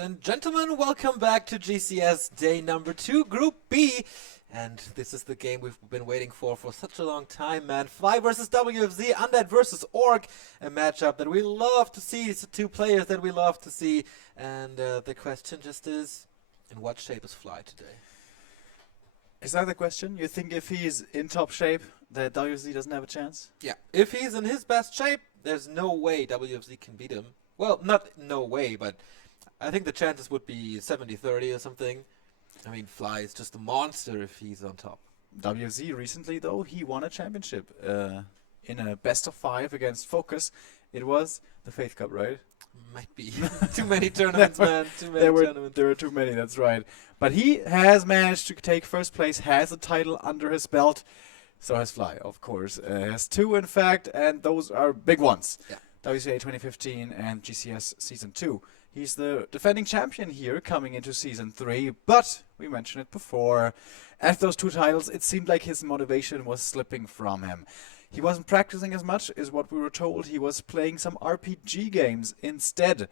and gentlemen, welcome back to GCS day number 2, Group B. And this is the game we've been waiting for such a long time, man. Fly versus WFZ, Undead versus Orc, a matchup that we love to see. It's the two players that we love to see. And the question just is, in what shape is Fly today? Is that the question? You think if he's in top shape, that WFZ doesn't have a chance? Yeah, if he's in his best shape, there's no way WFZ can beat him. Well, not no way, but I think the chances would be 70-30 or something. I mean, Fly is just a monster if he's on top. WFZ recently, though, he won a championship in a best of 5 against Focus. It was the Faith Cup, right? Might be. Too many tournaments, man. Too many tournaments. There were too many, that's right. But he has managed to take first place, has a title under his belt. So has Fly, of course. Has 2, in fact, and those are big ones. Yeah. WCA 2015 and GCS Season 2. He's the defending champion here coming into Season 3, but we mentioned it before. After those 2 titles, it seemed like his motivation was slipping from him. He wasn't practicing as much, is what we were told. He was playing some RPG games instead.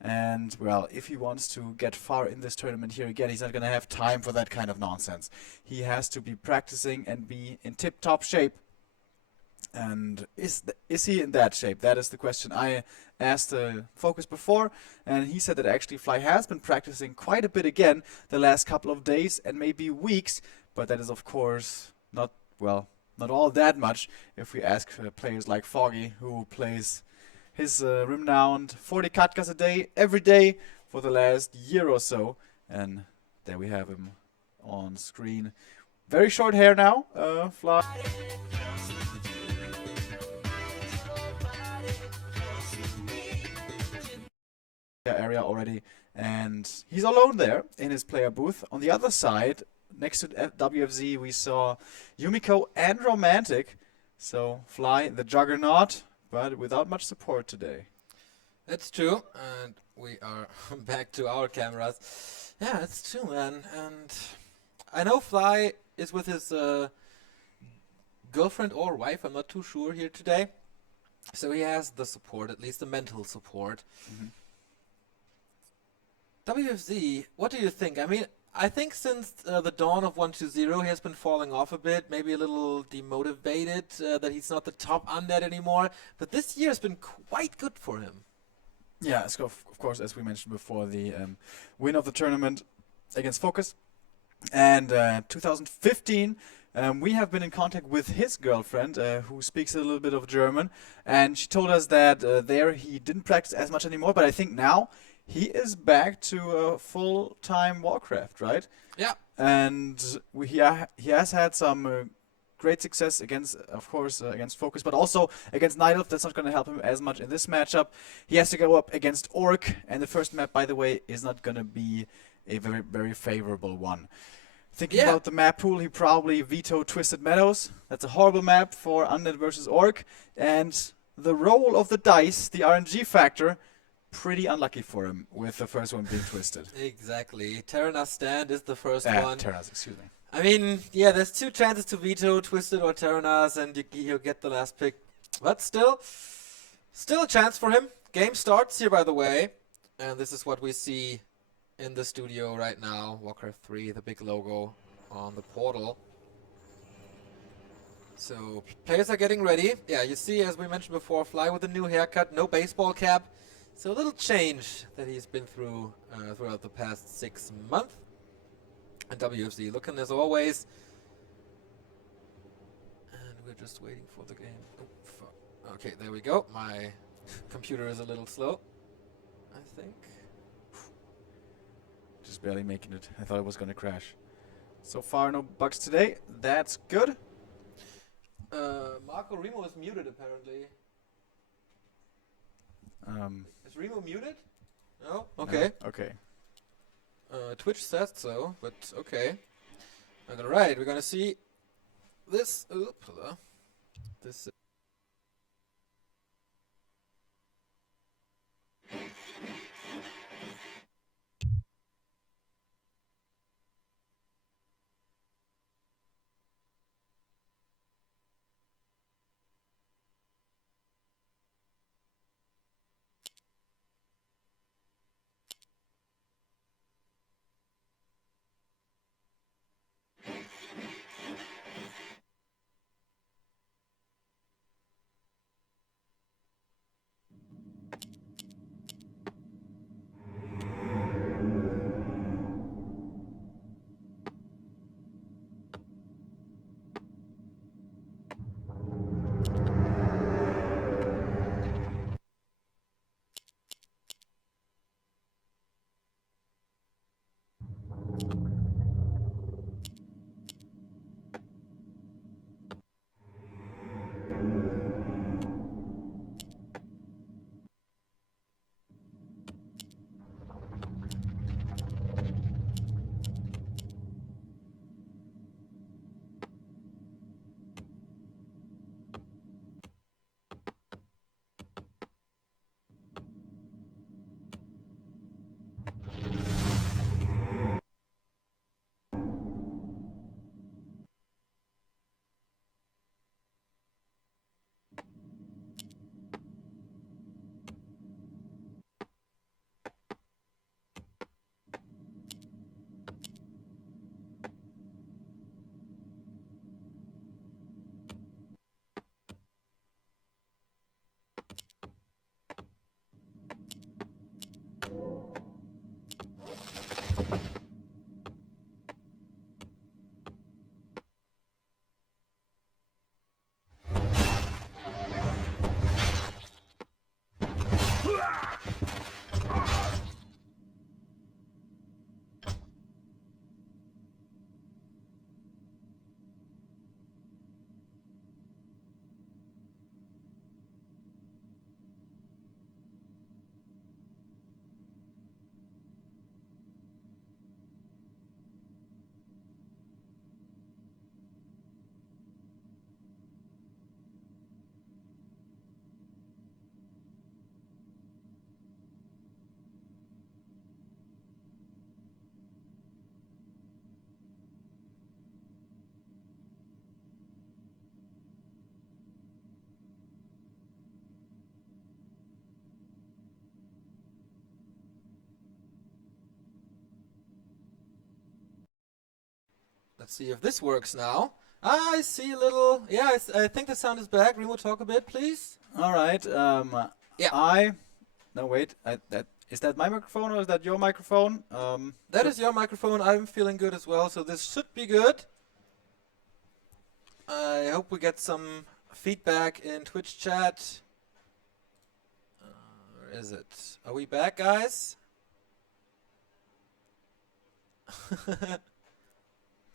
And, well, if he wants to get far in this tournament here again, he's not going to have time for that kind of nonsense. He has to be practicing and be in tip-top shape. And is he in that shape? That is the question I asked Focus before, and he said that actually Fly has been practicing quite a bit again the last couple of days and maybe weeks, but that is of course not all that much if we ask players like Foggy, who plays his renowned 40 katkas a day every day for the last year or so. And there we have him on screen. Very short hair now, Fly. Area already, and he's alone there in his player booth. On the other side, next to WFZ, we saw Yumiko and Romantic. So Fly, the juggernaut, but without much support today. That's true, and we are back to our cameras. Yeah, it's true, man. And I know Fly is with his girlfriend or wife, I'm not too sure here today. So he has the support, at least the mental support. Mm-hmm. WFZ, what do you think? I mean, I think since the dawn of 1-2-0, he has been falling off a bit, maybe a little demotivated, that he's not the top undead anymore. But this year has been quite good for him. Yeah, so of course, as we mentioned before, the win of the tournament against Focus. And 2015, we have been in contact with his girlfriend, who speaks a little bit of German. And she told us that there he didn't practice as much anymore, but I think now he is back to full-time Warcraft, right? Yeah. And he has had some great success against, of course, against Focus, but also against Night Elf. That's not going to help him as much in this matchup. He has to go up against Orc, and the first map, by the way, is not going to be a very, very favorable one. Thinking about the map pool, he probably vetoed Twisted Meadows. That's a horrible map for Undead versus Orc. And the roll of the dice, the RNG factor, pretty unlucky for him with the first one being twisted. Exactly. Terenas Stand is the first one. Terenas, excuse me. I mean, yeah, there's 2 chances to veto, Twisted or Terenas, and he'll get the last pick. But still a chance for him. Game starts here, by the way. And this is what we see in the studio right now. Warcraft 3, the big logo on the portal. So, players are getting ready. Yeah, you see, as we mentioned before, Fly with a new haircut, no baseball cap. So a little change that he's been through throughout the past 6 months. And WFZ looking as always. And we're just waiting for the game. Oh, fuck. Okay, there we go. My computer is a little slow, I think. Just barely making it. I thought it was going to crash. So far, no bugs today. That's good. Marco Remo is muted, apparently. Is Remo muted? No? Okay. No? Okay. Twitch says so, but okay. Alright, we're gonna see this. This. Let's see if this works now. Ah, I see a little... Yeah, I think the sound is back. Remo, talk a bit, please. All right. Yeah. No, wait. Is that my microphone or is that your microphone? That is your microphone. I'm feeling good as well, so this should be good. I hope we get some feedback in Twitch chat. Where is it? Are we back, guys?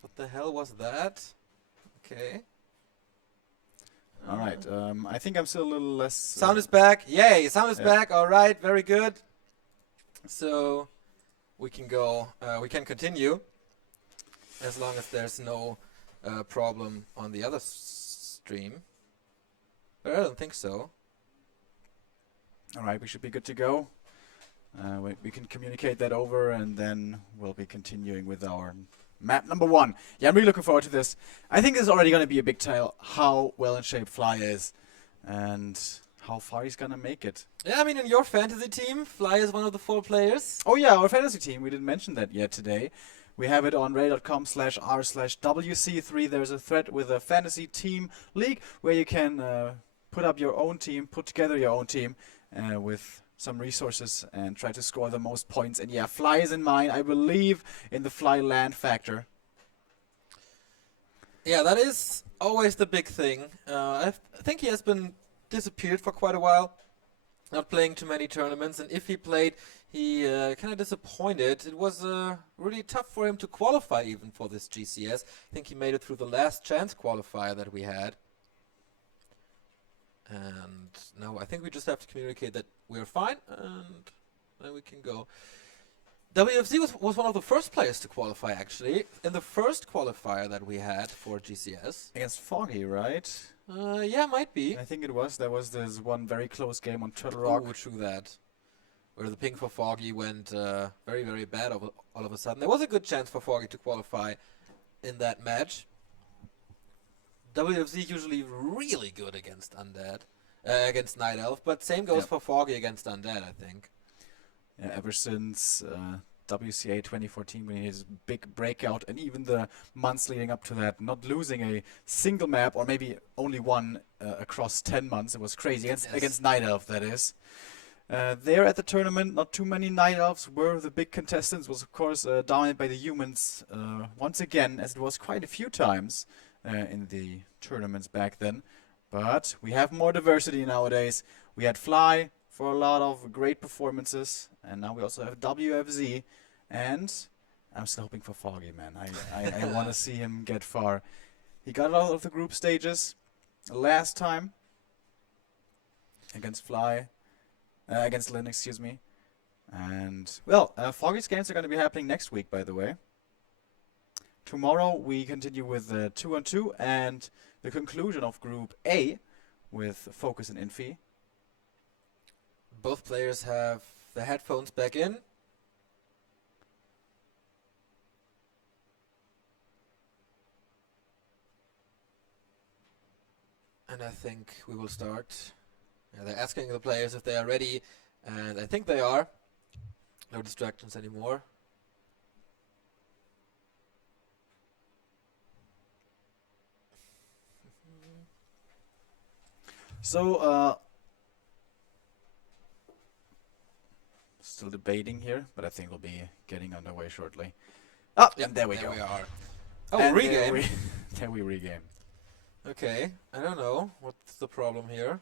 What the hell was that? Okay. All right. I think I'm still a little less... Sound is back. Yay, sound is Yeah. back. All right, very good. So we can go, we can continue as long as there's no problem on the other stream. But I don't think so. All right, we should be good to go. We can communicate that over, and then we'll be continuing with our map number 1. Yeah, I'm really looking forward to this. I think this is already going to be a big tell how well in shape Fly is, and how far he's going to make it. Yeah, I mean, in your fantasy team, Fly is one of the 4 players. Oh yeah, our fantasy team. We didn't mention that yet today. We have it on reddit.com/r/WC3. There's a thread with a fantasy team league where you can put up your own team, put together your own team with some resources and try to score the most points. And yeah, Fly is in mine. I believe in the Fly land factor. Yeah, that is always the big thing. I think he has been disappeared for quite a while, not playing too many tournaments, and if he played, he kind of disappointed. It was really tough for him to qualify even for this GCS. I think he made it through the last chance qualifier that we had. And now I think we just have to communicate that we're fine, and then we can go. WFZ was one of the first players to qualify, actually, in the first qualifier that we had for GCS. Against Foggy, right? Yeah, might be. I think it was. There was this one very close game on Turtle Rock. Oh, true that. Where the ping for Foggy went very, very bad all of a sudden. There was a good chance for Foggy to qualify in that match. WFZ usually really good against Undead, against Night Elf, but same goes for Foggy against Undead, I think. Yeah, ever since WCA 2014, when he his big breakout, and even the months leading up to that, not losing a single map, or maybe only one across 10 months. It was crazy. Against Night Elf, that is. There at the tournament, not too many Night Elves were the big contestants. Was of course dominated by the humans once again, as it was quite a few times in the tournaments back then. But we have more diversity nowadays. We had Fly for a lot of great performances, and now we also have WFZ, and I'm still hoping for Foggy, man. I want to see him get far. He got out of the group stages last time against Fly. Against Lynn, excuse me. And, well, Foggy's games are going to be happening next week, by the way. Tomorrow we continue with 2-on-2 and the conclusion of Group A with Focus and Infi. Both players have the headphones back in. And I think we will start. Yeah, they're asking the players if they are ready, and I think they are. No distractions anymore. So, still debating here, but I think we'll be getting underway shortly. Oh, yeah, there we there go. we are. Oh, And regame. There we regame. Okay, I don't know what's the problem here.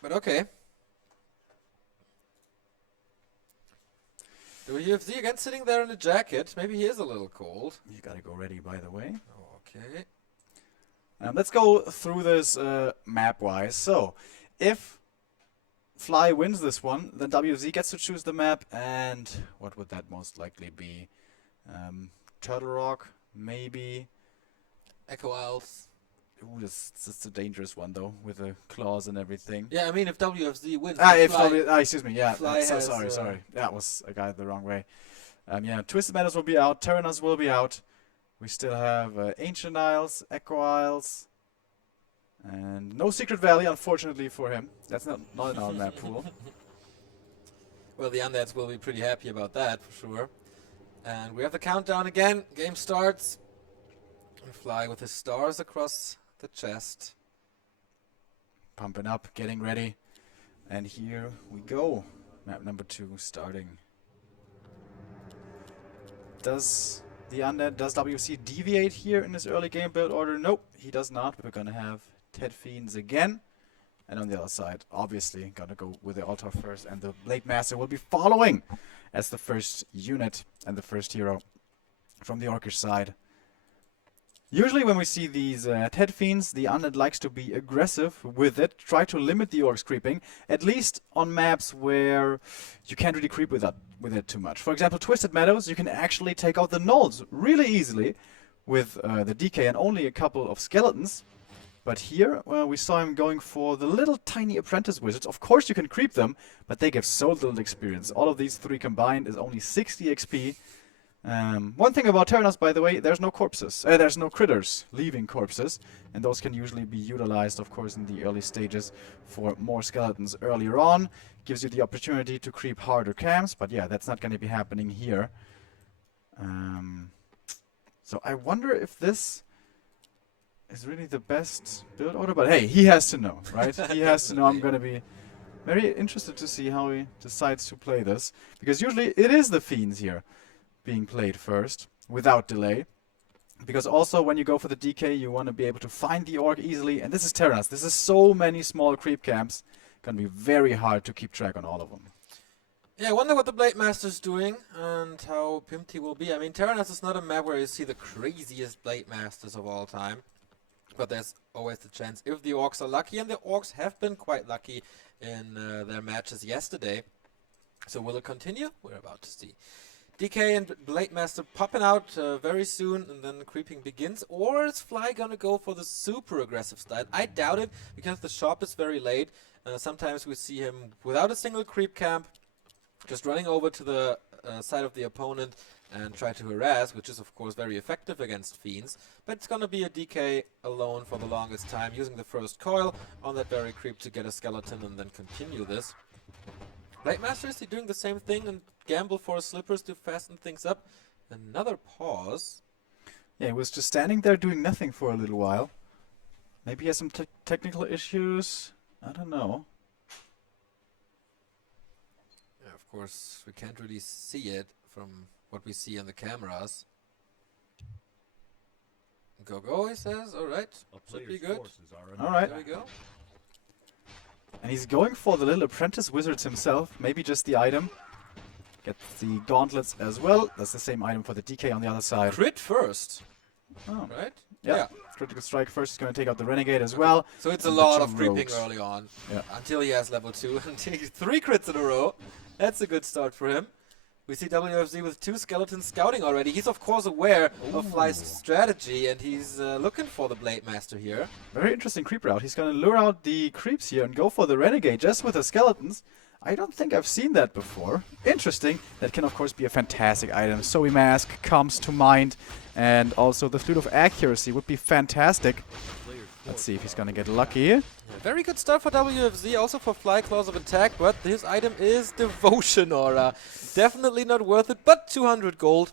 But okay. WFZ again sitting there in a jacket. Maybe he is a little cold. You gotta go ready, by the way. Okay. Let's go through this map-wise. So, if Fly wins this one, then WFZ gets to choose the map, and what would that most likely be? Turtle Rock, maybe. Echo Isles. Ooh, that's a dangerous one though, with the claws and everything. Yeah, I mean if WFZ wins. Excuse me. Yeah, Fly has, sorry. That was I got it the wrong way. Yeah, Twisted Meadows will be out. Terenas will be out. We still have Ancient Isles, Echo Isles, and no Secret Valley, unfortunately for him. That's not in our map pool. Well, the Undeads will be pretty happy about that for sure. And we have the countdown again. Game starts. And Fly with his stars across the chest. Pumping up, getting ready. And here we go. Map number 2 starting. Does WFC deviate here in his early game build order? Nope, he does not. We're gonna have Ted Fiends again. And on the other side, obviously, gonna go with the Altar first, and the Blade Master will be following as the first unit and the first hero from the Orcish side. Usually when we see these Ted Fiends, the Undead likes to be aggressive with it, try to limit the Orcs creeping, at least on maps where you can't really creep with it too much. For example, Twisted Meadows, you can actually take out the Gnolls really easily with the DK and only a couple of skeletons. But here, we saw him going for the little tiny apprentice wizards. Of course you can creep them, but they give so little experience. All of these 3 combined is only 60 XP. One thing about Terenas, by the way, there's no corpses. There's no critters leaving corpses. And those can usually be utilized, of course, in the early stages for more skeletons earlier on. Gives you the opportunity to creep harder camps, but yeah, that's not going to be happening here. So I wonder if this is really the best build order, but hey, he has to know, right? He has to know. I'm going to be very interested to see how he decides to play this, because usually it is the Fiends here being played first without delay, because also when you go for the DK you want to be able to find the Orc easily, and this is Terenas. This is so many small creep camps, gonna be very hard to keep track on all of them. Yeah, I wonder what the Blade Master's doing and how pimped he will be. I mean, Terenas is not a map where you see the craziest Blade Masters of all time. But there's always the chance if the Orcs are lucky, and the Orcs have been quite lucky in their matches yesterday. So will it continue? We're about to see. DK and Blade Master popping out very soon, and then creeping begins. Or is Fly gonna go for the super aggressive style? I doubt it, because the shop is very late. Sometimes we see him without a single creep camp, just running over to the side of the opponent and try to harass, which is of course very effective against Fiends. But it's gonna be a DK alone for the longest time, using the first coil on that very creep to get a skeleton and then continue this. Blade Master, is he doing the same thing and gamble for slippers to fasten things up? Another pause. Yeah, he was just standing there doing nothing for a little while. Maybe he has some technical issues. I don't know. Yeah, of course, we can't really see it from what we see on the cameras. Go, go, he says. Alright, should be good. Alright. There we go. And he's going for the little apprentice wizards himself. Maybe just the item. Get the gauntlets as well. That's the same item for the DK on the other side. Crit first. Oh. Right? Yeah. Critical strike first. He's going to take out the renegade as well. So it's a And lot the of two creeping rogues. early on. Yeah. Until he has level 2. Until 3 crits in a row. That's a good start for him. We see WFZ with 2 skeletons scouting already. He's of course aware of Fly's strategy, and he's looking for the Blade Master here. Very interesting creep route. He's going to lure out the creeps here and go for the renegade just with the skeletons. I don't think I've seen that before. Interesting. That can of course be a fantastic item. Zoe Mask comes to mind, and also the Flute of Accuracy would be fantastic. Let's see if he's going to get lucky. Very good start for WFZ, also for Fly Claws of Attack, but his item is Devotion Aura. Definitely not worth it, but 200 gold.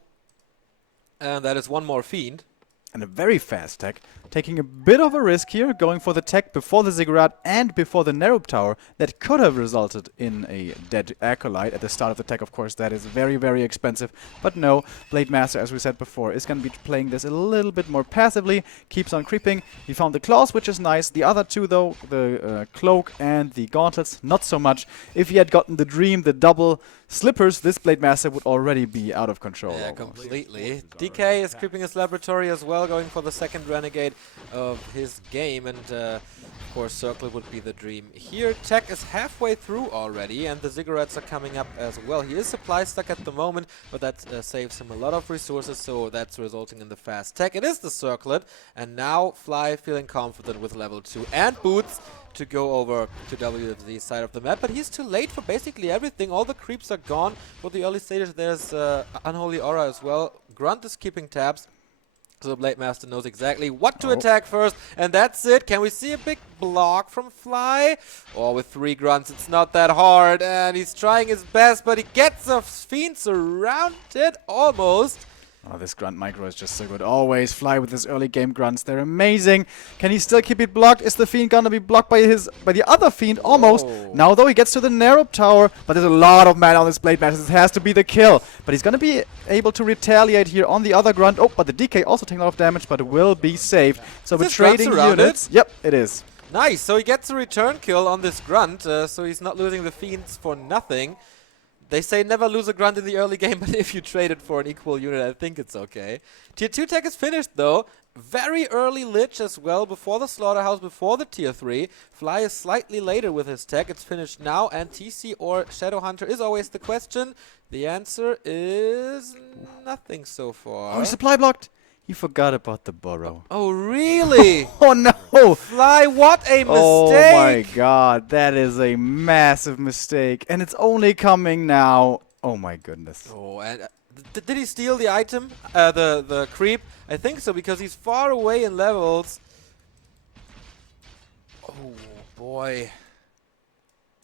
And that is one more Fiend. And a very fast tech. Taking a bit of a risk here, going for the tech before the Ziggurat and before the Nerub Tower. That could have resulted in a dead Acolyte at the start of the tech, of course. That is very, very expensive. But no, Blade Master, as we said before, is going to be playing this a little bit more passively. Keeps on creeping. He found the claws, which is nice. The other two, though, the cloak and the gauntlets, not so much. If he had gotten the dream, the double slippers, this Blade Master would already be out of control. Yeah, almost. completely. DK is creeping his laboratory as well, going for the second renegade of his game, and of course Circle would be the dream here. Tech is halfway through already, and the Ziggurats are coming up as well. He is supply stuck at the moment, but that saves him a lot of resources, so that's resulting in the fast tech. It is the Circlet, and now Fly feeling confident with level 2 and boots to go over to WFZ's side of the map, but he's too late for basically everything. All the creeps are gone. For the early stages, there's Unholy Aura as well. Grunt is keeping tabs. So the Blade Master knows exactly what to attack first, and that's it. Can we see a big block from Fly? Oh, with 3 grunts, it's not that hard, and he's trying his best, but he gets a Fiend surrounded almost. Oh, this grunt micro is just so good. Always Fly with his early game grunts. They're amazing. Can he still keep it blocked? Is the Fiend gonna be blocked by the other Fiend? Almost. Oh. Now though he gets to the narrow tower, but there's a lot of mana on this Blade Master. This has to be the kill. But he's gonna be able to retaliate here on the other grunt. Oh, but the DK also taking a lot of damage, but it will be saved. So Is we're this grunt trading surrounded? units. Yep, it is. Nice, so he gets a return kill on this grunt, so he's not losing the Fiends for nothing. They say never lose a grunt in the early game, but if you trade it for an equal unit, I think it's okay. Tier 2 tech is finished though. Very early Lich as well, before the Slaughterhouse, before the Tier 3. Fly is slightly later with his tech. It's finished now, and TC or Shadowhunter is always the question. The answer is nothing so far. Oh, he's supply blocked. He forgot about the burrow. Oh, really? Oh no! Fly, what a mistake! Oh my god, that is a massive mistake. And it's only coming now. Oh my goodness. Oh, and did he steal the item? The creep? I think so, because he's far away in levels. Oh boy.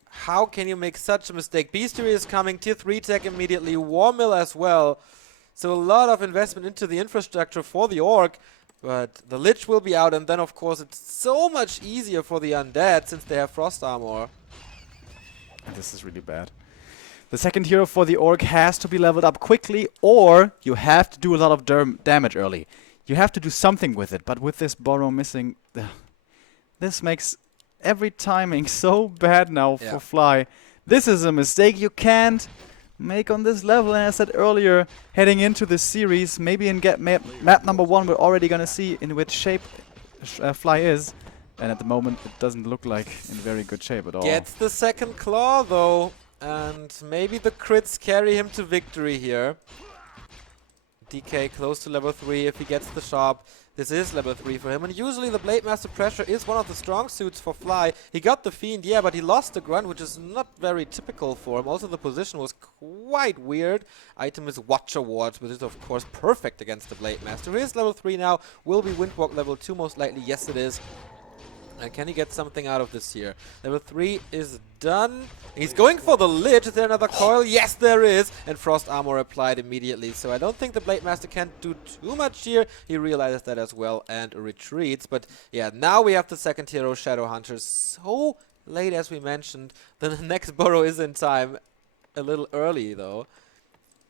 How can you make such a mistake? Beastery is coming, Tier 3 tech immediately, War Mill as well. So a lot of investment into the infrastructure for the Orc, but the Lich will be out, and then of course it's so much easier for the Undead since they have Frost Armor. This is really bad. The second hero for the Orc has to be leveled up quickly, or you have to do a lot of damage early. You have to do something with it, but with this Burrow missing, this makes every timing so bad now for Fly. This is a mistake you can't make on this level, and as I said earlier, heading into this series, maybe in map number 1 we're already gonna see in which shape Fly is, and at the moment it doesn't look like in very good shape at all. Gets the second claw though, and maybe the crits carry him to victory here. DK close to level 3 if he gets the shop. This is level 3 for him, and usually the Blade Master pressure is one of the strong suits for Fly. He got the Fiend, yeah, but he lost the Grunt, which is not very typical for him. Also, the position was quite weird. Item is Watcher Ward, which is of course perfect against the Blade Master. He is level 3 now, will be Windwalk level 2 most likely. Yes, it is. And can he get something out of this here? Level 3 is done. He's going for the Lich. Is there another coil? Yes, there is. And Frost Armor applied immediately. So I don't think the Blade Master can do too much here. He realizes that as well and retreats. But yeah, now we have the second hero, Shadowhunter. So late, as we mentioned. The next burrow is in time. A little early, though.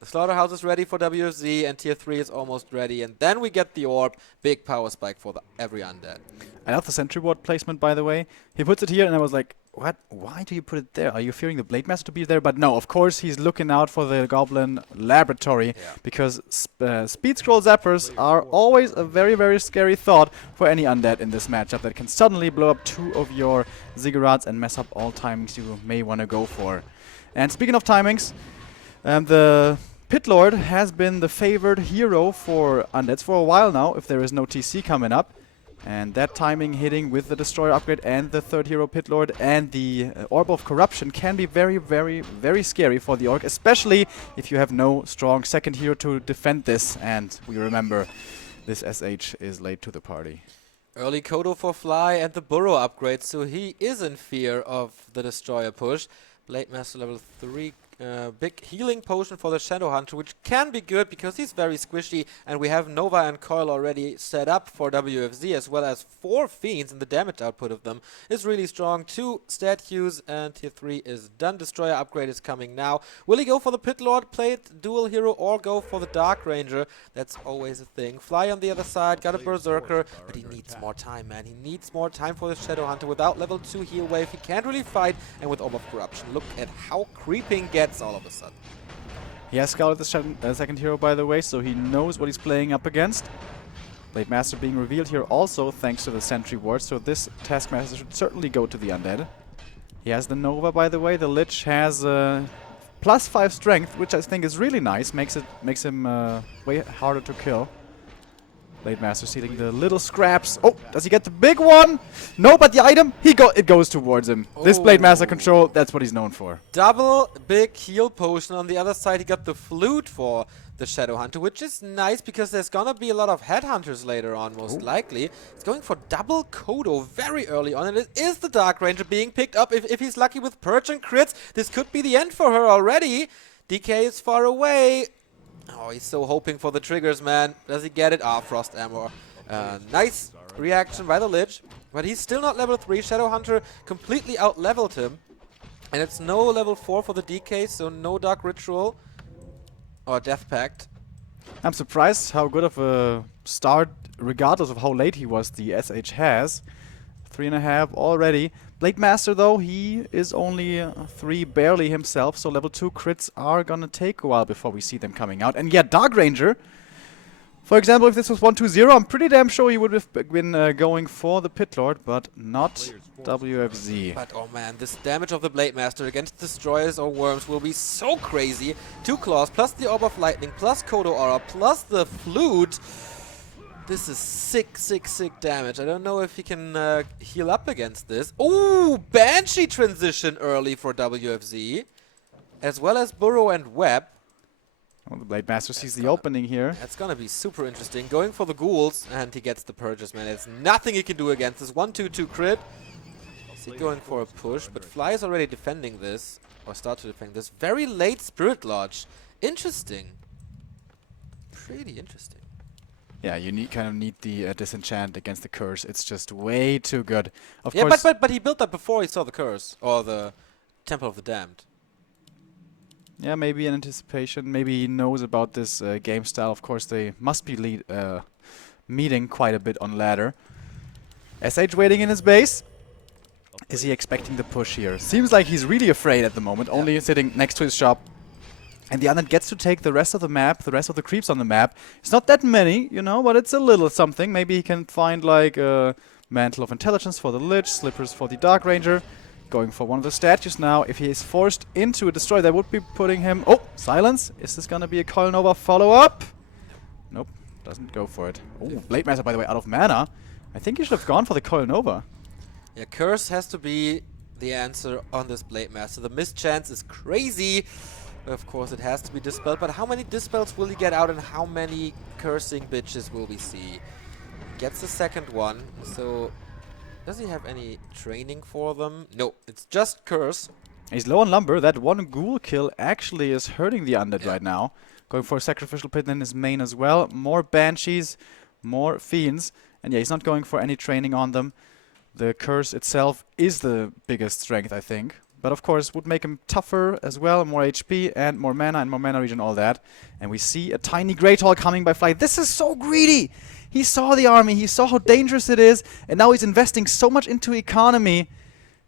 The Slaughterhouse is ready for WFZ, and Tier 3 is almost ready. And then we get the Orb. Big power spike for every Undead. I love the Sentry Ward placement, by the way. He puts it here, and I was like, what? Why do you put it there? Are you fearing the Blade Master to be there? But no, of course, he's looking out for the Goblin Laboratory, because Speed Scroll Zappers are always a very, very scary thought for any Undead in this matchup that can suddenly blow up 2 of your Ziggurats and mess up all timings you may want to go for. And speaking of timings, the Pit Lord has been the favored hero for Undeads for a while now, if there is no TC coming up. And that timing hitting with the Destroyer upgrade and the third hero Pit Lord and the Orb of Corruption can be very, very, very scary for the Orc, especially if you have no strong second hero to defend this. And we remember, this SH is late to the party. Early Kodo for Fly and the Burrow upgrade, so he is in fear of the Destroyer push. Blade Master level 3, big healing potion for the Shadowhunter, which can be good because he's very squishy, and we have Nova and Coil already set up for WFZ, as well as 4 Fiends, and the damage output of them is really strong. 2 statues, and Tier 3 is done. Destroyer upgrade is coming now. Will he go for the Pit Lord, play it dual hero, or go for the Dark Ranger? That's always a thing. Fly on the other side, got a Berserker, but he needs more time, man. He needs more time for the Shadowhunter. Without level 2 heal wave, he can't really fight, and with Orb of Corruption, look at how creeping gets all of a sudden. He has scouted the second hero, by the way, so he knows what he's playing up against. Blade Master being revealed here also thanks to the Sentry Ward, so this Taskmaster should certainly go to the Undead. He has the Nova, by the way. The Lich has +5 strength, which I think is really nice. Makes him way harder to kill. Blade Master stealing the little scraps. Oh, does he get the big one? No, but the item, it goes towards him. This Blade Master control, that's what he's known for. Double big heal potion. On the other side, he got the flute for the Shadow Hunter, which is nice because there's gonna be a lot of headhunters later on, most likely. It's going for double Kodo very early on, and it is the Dark Ranger being picked up. If he's lucky with Purge and crits, this could be the end for her already. DK is far away. Oh, he's so hoping for the triggers, man. Does he get it? Ah, Frost Armor. Nice reaction by the Lich, but he's still not level 3. Shadow Hunter completely out-leveled him. And it's no level 4 for the DK, so no Dark Ritual or Death Pact. I'm surprised how good of a start, regardless of how late he was, the SH has. 3.5 already. Blade Master, though, he is only 3 barely himself, so level 2 crits are gonna take a while before we see them coming out. And yeah, Dark Ranger, for example, if this was 1-2-0, I'm pretty damn sure he would have been going for the Pit Lord, but not WFZ. But oh man, this damage of the Blade Master against Destroyers or Worms will be so crazy. 2 claws, plus the Orb of Lightning, plus Kodo Aura, plus the Flute. This is sick, sick, sick damage. I don't know if he can heal up against this. Ooh, Banshee transition early for WFZ. As well as Burrow and Web. Well, the Blade Master sees the opening here. That's gonna be super interesting. Going for the ghouls, and he gets the purges, man. There's nothing he can do against this. 1-2-2 crit. Is he going for a push? But Fly is already defending this. Or start to defend this. Very late Spirit Lodge. Interesting. Pretty interesting. Yeah, you kind of need the disenchant against the curse. It's just way too good. Of Yeah, course, but he built that before he saw the curse. Or the Temple of the Damned. yeah, maybe in anticipation. Maybe he knows about this game style. Of course, they must be meeting quite a bit on ladder. SH waiting in his base. Is he expecting the push here? Seems like he's really afraid at the moment, only sitting next to his shop. And the other gets to take the rest of the map, the rest of the creeps on the map. It's not that many, you know, but it's a little something. Maybe he can find like a Mantle of Intelligence for the Lich, Slippers for the Dark Ranger. Going for one of the statues now. If he is forced into a destroy, that would be putting him... Oh, silence. Is this gonna be a Coil Nova follow-up? Nope, doesn't go for it. Oh, Blade Master, by the way, out of mana. I think he should have gone for the Coil Nova. Yeah, curse has to be the answer on this Blade Master. The mischance is crazy. Of course, it has to be dispelled, but how many dispels will he get out and how many cursing bitches will we see? Gets the second one, so does he have any training for them? No, it's just curse. He's low on lumber. That one ghoul kill actually is hurting the undead right now. Going for a sacrificial pit in his main as well. More banshees, more fiends, and yeah, he's not going for any training on them. The curse itself is the biggest strength, I think. But of course, would make him tougher as well, more HP and more mana regen, all that. And we see a tiny Great Hall coming by Fly. This is so greedy! He saw the army, he saw how dangerous it is, and now he's investing so much into economy,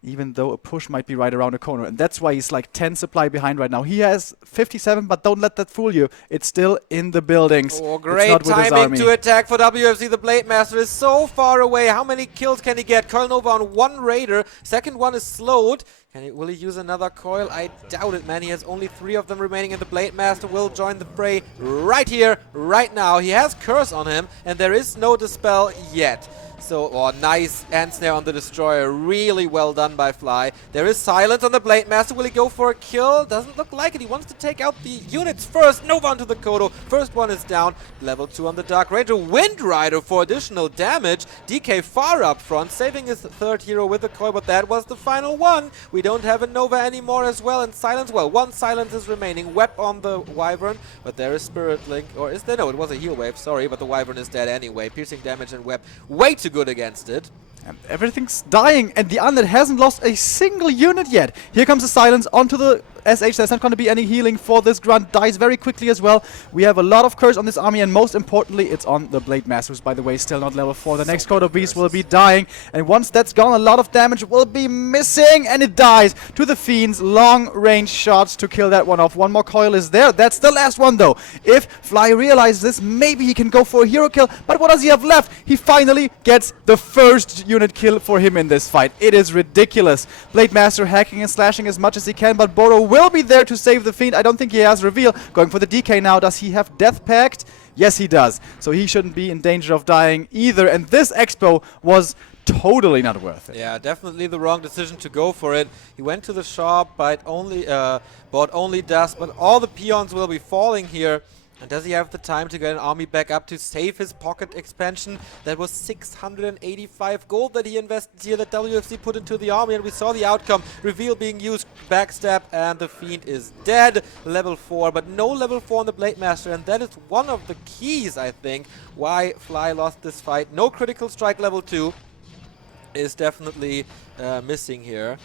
even though a push might be right around the corner. And that's why he's like 10 supply behind right now. He has 57, but don't let that fool you. It's still in the buildings. Oh, great timing to attack for WFZ. The Blade Master is so far away. How many kills can he get? Coil Nova on one Raider. Second one is slowed. Will he use another coil? I doubt it, man. He has only 3 of them remaining, and the Blade Master will join the fray right here, right now. He has Curse on him, and there is no Dispel yet. So, oh, nice Ensnare on the Destroyer. Really well done by Fly. There is silence on the Blade Master. Will he go for a kill? Doesn't look like it. He wants to take out the units first. Nova onto the Kodo. First one is down. Level 2 on the Dark Ranger. Wind Rider for additional damage. DK far up front, saving his third hero with the coil, but that was the final one. We don't have a Nova anymore as well, and silence. Well, one silence is remaining. Web on the Wyvern, but there is Spirit Link. Or is there? No, it was a heal wave. Sorry, but the Wyvern is dead anyway. Piercing damage and Web way too good against it. And everything's dying, and the undead hasn't lost a single unit yet. Here comes the silence onto the SH. There's not going to be any healing for this grunt. Dies very quickly as well. We have a lot of curse on this army, and most importantly, it's on the Blade Masters, by the way, still not level 4. The next Kodo Beast will be dying, and once that's gone, a lot of damage will be missing, and it dies to the Fiends. Long-range shots to kill that one off. One more coil is there. That's the last one, though. If Fly realizes this, maybe he can go for a hero kill, but what does he have left? He finally gets the first unit unit kill for him in this fight. It is ridiculous. Blade Master hacking and slashing as much as he can, but Boro will be there to save the Fiend. I don't think he has reveal. Going for the DK now. Does he have Death Pact? Yes, he does. So he shouldn't be in danger of dying either. And this Expo was totally not worth it. Yeah, definitely the wrong decision to go for it. He went to the shop, bought only dust, but all the peons will be falling here. And does he have the time to get an army back up to save his pocket expansion? That was 685 gold that he invested here, that WFZ put into the army, and we saw the outcome. Reveal being used, backstab, and the Fiend is dead. Level 4, but no level 4 on the Blade Master, and that is one of the keys, I think, why Fly lost this fight. No critical strike level 2 is definitely missing here.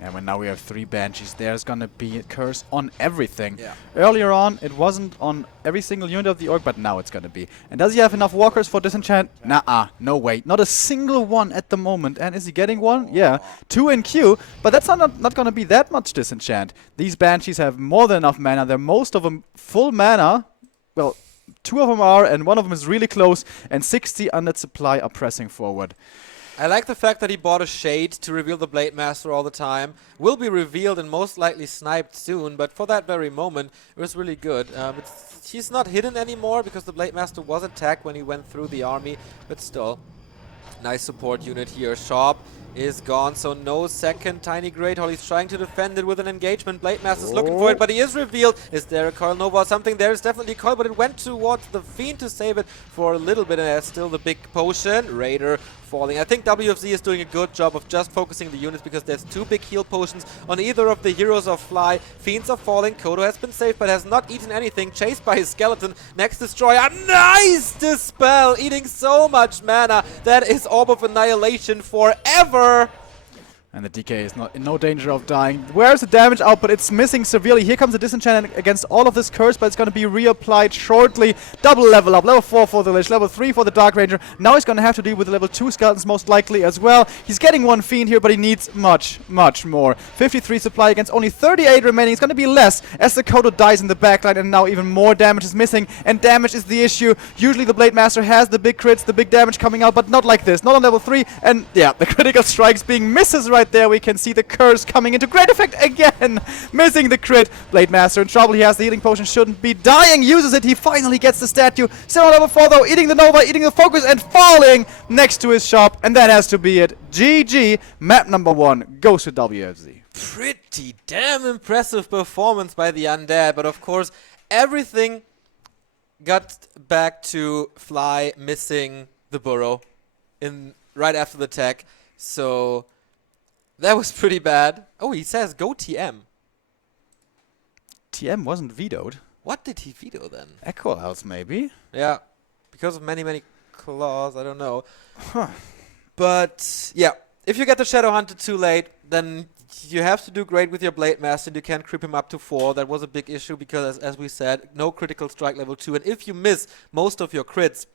And when now we have 3 Banshees, there's gonna be a curse on everything. Yeah. Earlier on, it wasn't on every single unit of the orc, but now it's gonna be. And does he have enough walkers for disenchant? Nah, no way. Not a single one at the moment. And is he getting one? Yeah. 2 in queue, but that's not gonna be that much disenchant. These Banshees have more than enough mana. They're most of them full mana. Well, 2 of them are, and 1 of them is really close. And 60 unit supply are pressing forward. I like the fact that he bought a shade to reveal the Blade Master all the time. Will be revealed and most likely sniped soon, but for that very moment, it was really good. He's not hidden anymore because the Blade Master was attacked when he went through the army, but still. Nice support unit here. Sharp is gone, so no second Tiny Great Hall. He's trying to defend it with an engagement. Blade Master's looking for it, but he is revealed. Is there a Coil Nova or something? There is definitely Coil, but it went towards the Fiend to save it for a little bit, and there's still the big potion. Raider falling. I think WFZ is doing a good job of just focusing the units because there's 2 big heal potions on either of the heroes of Fly. Fiends are falling. Kodo has been saved but has not eaten anything. Chased by his skeleton. Next Destroyer. Nice Dispel! Eating so much mana. That is Orb of Annihilation forever. And the DK is not in no danger of dying. Where's the damage output? It's missing severely. Here comes the disenchant against all of this curse, but it's going to be reapplied shortly. Double level up. Level 4 for the Lich, level 3 for the Dark Ranger. Now he's going to have to deal with the level 2 skeletons most likely as well. He's getting 1 Fiend here, but he needs much more. 53 supply against only 38 remaining. It's going to be less as the Kodo dies in the backline, and now even more damage is missing, and damage is the issue. Usually the Blade Master has the big crits, the big damage coming out, but not like this. Not on level 3, and yeah, the critical strikes being misses right there. We can see the curse coming into great effect again. Missing the crit. Blade Master in trouble. He has the healing potion. Shouldn't be dying. Uses it. He finally gets the statue. Still on level 4 though. Eating the Nova. Eating the focus and falling next to his shop. And that has to be it. GG. Map number 1 goes to WFZ. Pretty damn impressive performance by the Undead. But of course, everything got back to Fly missing the burrow right after the tech. So that was pretty bad. Oh, he says go TM. TM wasn't vetoed. What did he veto then? Echo House maybe? Yeah, because of many claws, I don't know. But yeah, if you get the Shadow Hunter too late, then you have to do great with your Blade Master and you can't creep him up to 4. That was a big issue because, as we said, no critical strike level 2. And if you miss most of your crits,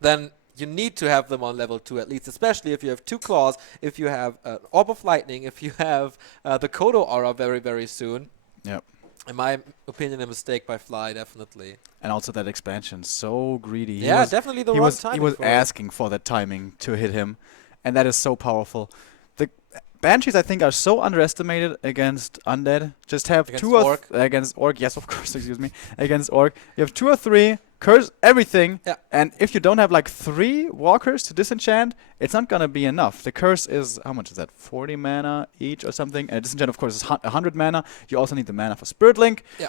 then you need to have them on level 2 at least, especially if you have 2 claws, if you have Orb of Lightning, if you have the Kodo Aura very soon. Yep. In my opinion, a mistake by Fly, definitely. And also that expansion, so greedy. Yeah, definitely the wrong timing. He was asking for that timing to hit him, and that is so powerful. The Banshees, I think, are so underestimated against Undead. Just have against 2 or Orc. Against Orc, yes, of course, excuse me. Against Orc. You have 2 or 3, curse everything, and if you don't have like 3 walkers to disenchant, it's not gonna be enough. The curse is, how much is that? 40 mana each or something? And disenchant, of course, is 100 mana. You also need the mana for Spirit Link. Yeah.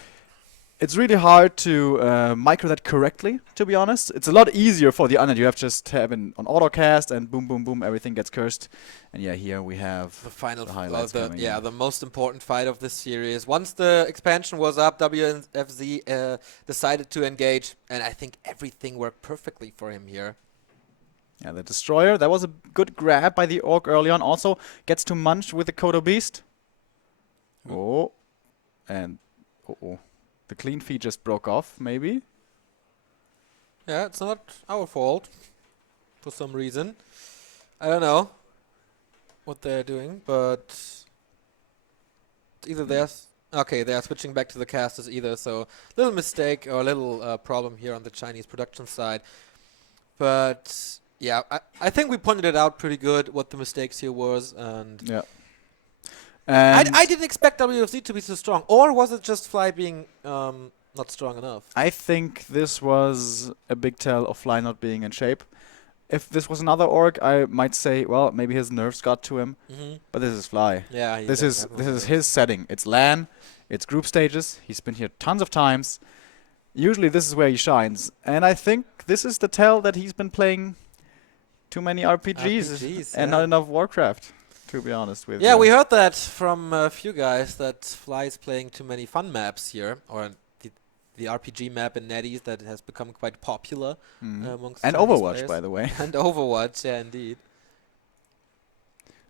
It's really hard to micro that correctly, to be honest. It's a lot easier for the Undead. You have just have it on autocast and boom, everything gets cursed. And yeah, here we have the final, highlights coming in. the most important fight of this series. Once the expansion was up, WFZ decided to engage, and I think everything worked perfectly for him here. Yeah, the Destroyer, that was a good grab by the Orc early on. Also gets to munch with the Kodo Beast. Oh, and the clean feed just broke off, maybe? Yeah, it's not our fault for some reason. I don't know what they're doing, but either they're switching back to the casters either, so little mistake or a little problem here on the Chinese production side. But Yeah, I think we pointed it out pretty good what the mistakes here was, and Yeah. And I didn't expect WFZ to be so strong, or was it just Fly being not strong enough? I think this was a big tell of Fly not being in shape. If this was another org, I might say, well, maybe his nerves got to him. But this is Fly. Yeah, This is his setting. It's LAN, it's group stages. He's been here tons of times. Usually this is where he shines, and I think this is the tell that he's been playing too many RPGs and not enough Warcraft. To be honest with you. Yeah, we heard that from a few guys that Fly is playing too many fun maps here, or the RPG map in NetEase that has become quite popular amongst and Chinese Overwatch, players. by the way. And Overwatch, yeah, indeed.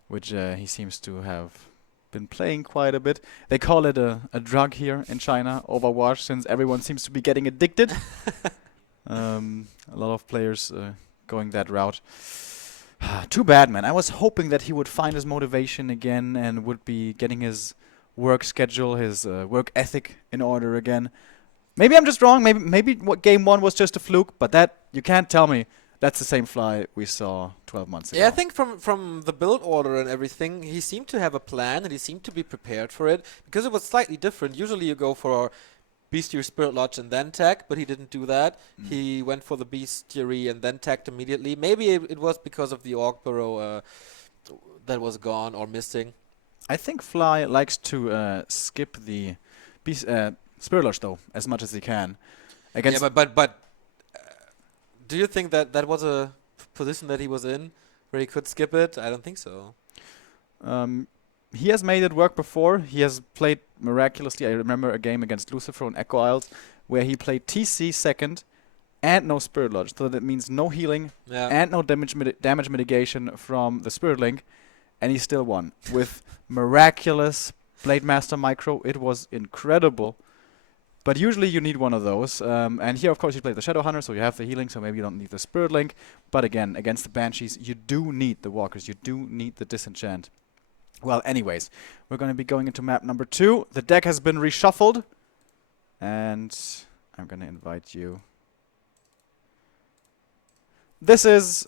Which he seems to have been playing quite a bit. They call it a drug here in China, Overwatch, since everyone seems to be getting addicted. A lot of players going that route. Too bad, man. I was hoping that he would find his motivation again and would be getting his work schedule, his work ethic in order again. Maybe I'm just wrong. Maybe what game 1 was just a fluke, but that you can't tell me that's the same Fly we saw 12 months ago. Yeah, I think from the build order and everything, he seemed to have a plan and he seemed to be prepared for it because it was slightly different. Usually you go for Bestiary, Spirit Lodge, and then tech, but he didn't do that. He went for the Bestiary and then teched immediately. Maybe it was because of the Orc Burrow that was gone or missing. I think Fly likes to skip the Spirit Lodge, though, as much as he can. Yeah, but do you think that was a position that he was in where he could skip it? I don't think so. He has made it work before. He has played miraculously. I remember a game against Lucifer on Echo Isles where he played TC second and no Spirit Lodge. So that means no healing and no damage mitigation from the Spirit Link. And he still won with miraculous Blade Master micro. It was incredible. But usually you need one of those. And here, of course, you play the Shadow Hunter, so you have the healing, so maybe you don't need the Spirit Link. But again, against the Banshees, you do need the Walkers. You do need the Disenchant. Well, anyways, we're going to be going into map number 2. The deck has been reshuffled. And I'm going to invite you. This is,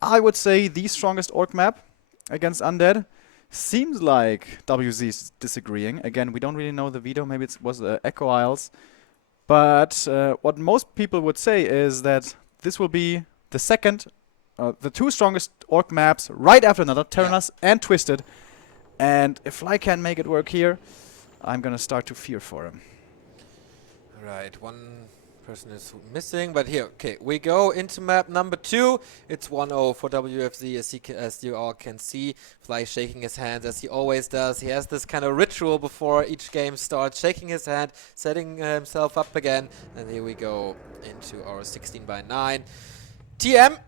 I would say, the strongest Orc map against Undead. Seems like WZ is disagreeing. Again, we don't really know the veto. Maybe it was Echo Isles. But what most people would say is that this will be the second, the 2 strongest Orc maps right after another, Terenas and Twisted. And if Fly can make it work here, I'm going to start to fear for him. Right, one person is missing, but here, okay, we go into map number 2. It's 1-0 for WFZ, as you all can see. Fly shaking his hands as he always does. He has this kind of ritual before each game starts, shaking his hand, setting himself up again, and here we go into our 16x9. TM,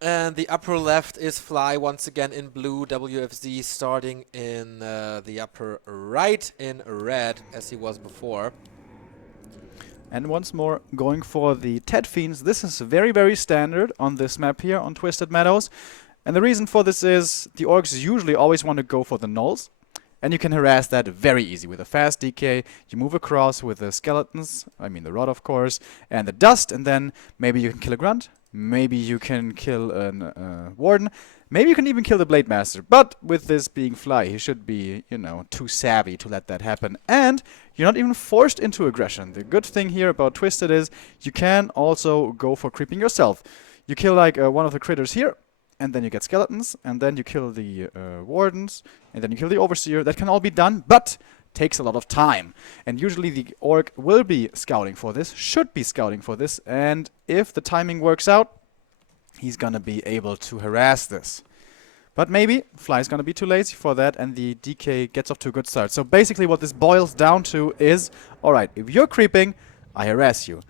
and the upper left is Fly once again in blue, WFZ starting in the upper right in red, as he was before. And once more, going for the Ted Fiends. This is very, very standard on this map here on Twisted Meadows. And the reason for this is the Orcs usually always want to go for the Nulls. And you can harass that very easy with a fast DK. You move across with the Skeletons, I mean the Rod of course, and the Dust. And then maybe you can kill a Grunt. Maybe you can kill a Warden. Maybe you can even kill the Blade Master. But with this being Fly, he should be, you know, too savvy to let that happen. And you're not even forced into aggression. The good thing here about Twisted is you can also go for creeping yourself. You kill like one of the critters here, and then you get Skeletons, and then you kill the Wardens, and then you kill the Overseer. That can all be done, but takes a lot of time. And usually the Orc will be scouting for this, should be scouting for this, and if the timing works out, he's gonna be able to harass this. But maybe Fly's gonna be too lazy for that and the DK gets off to a good start. So basically what this boils down to is, alright, if you're creeping, I harass you.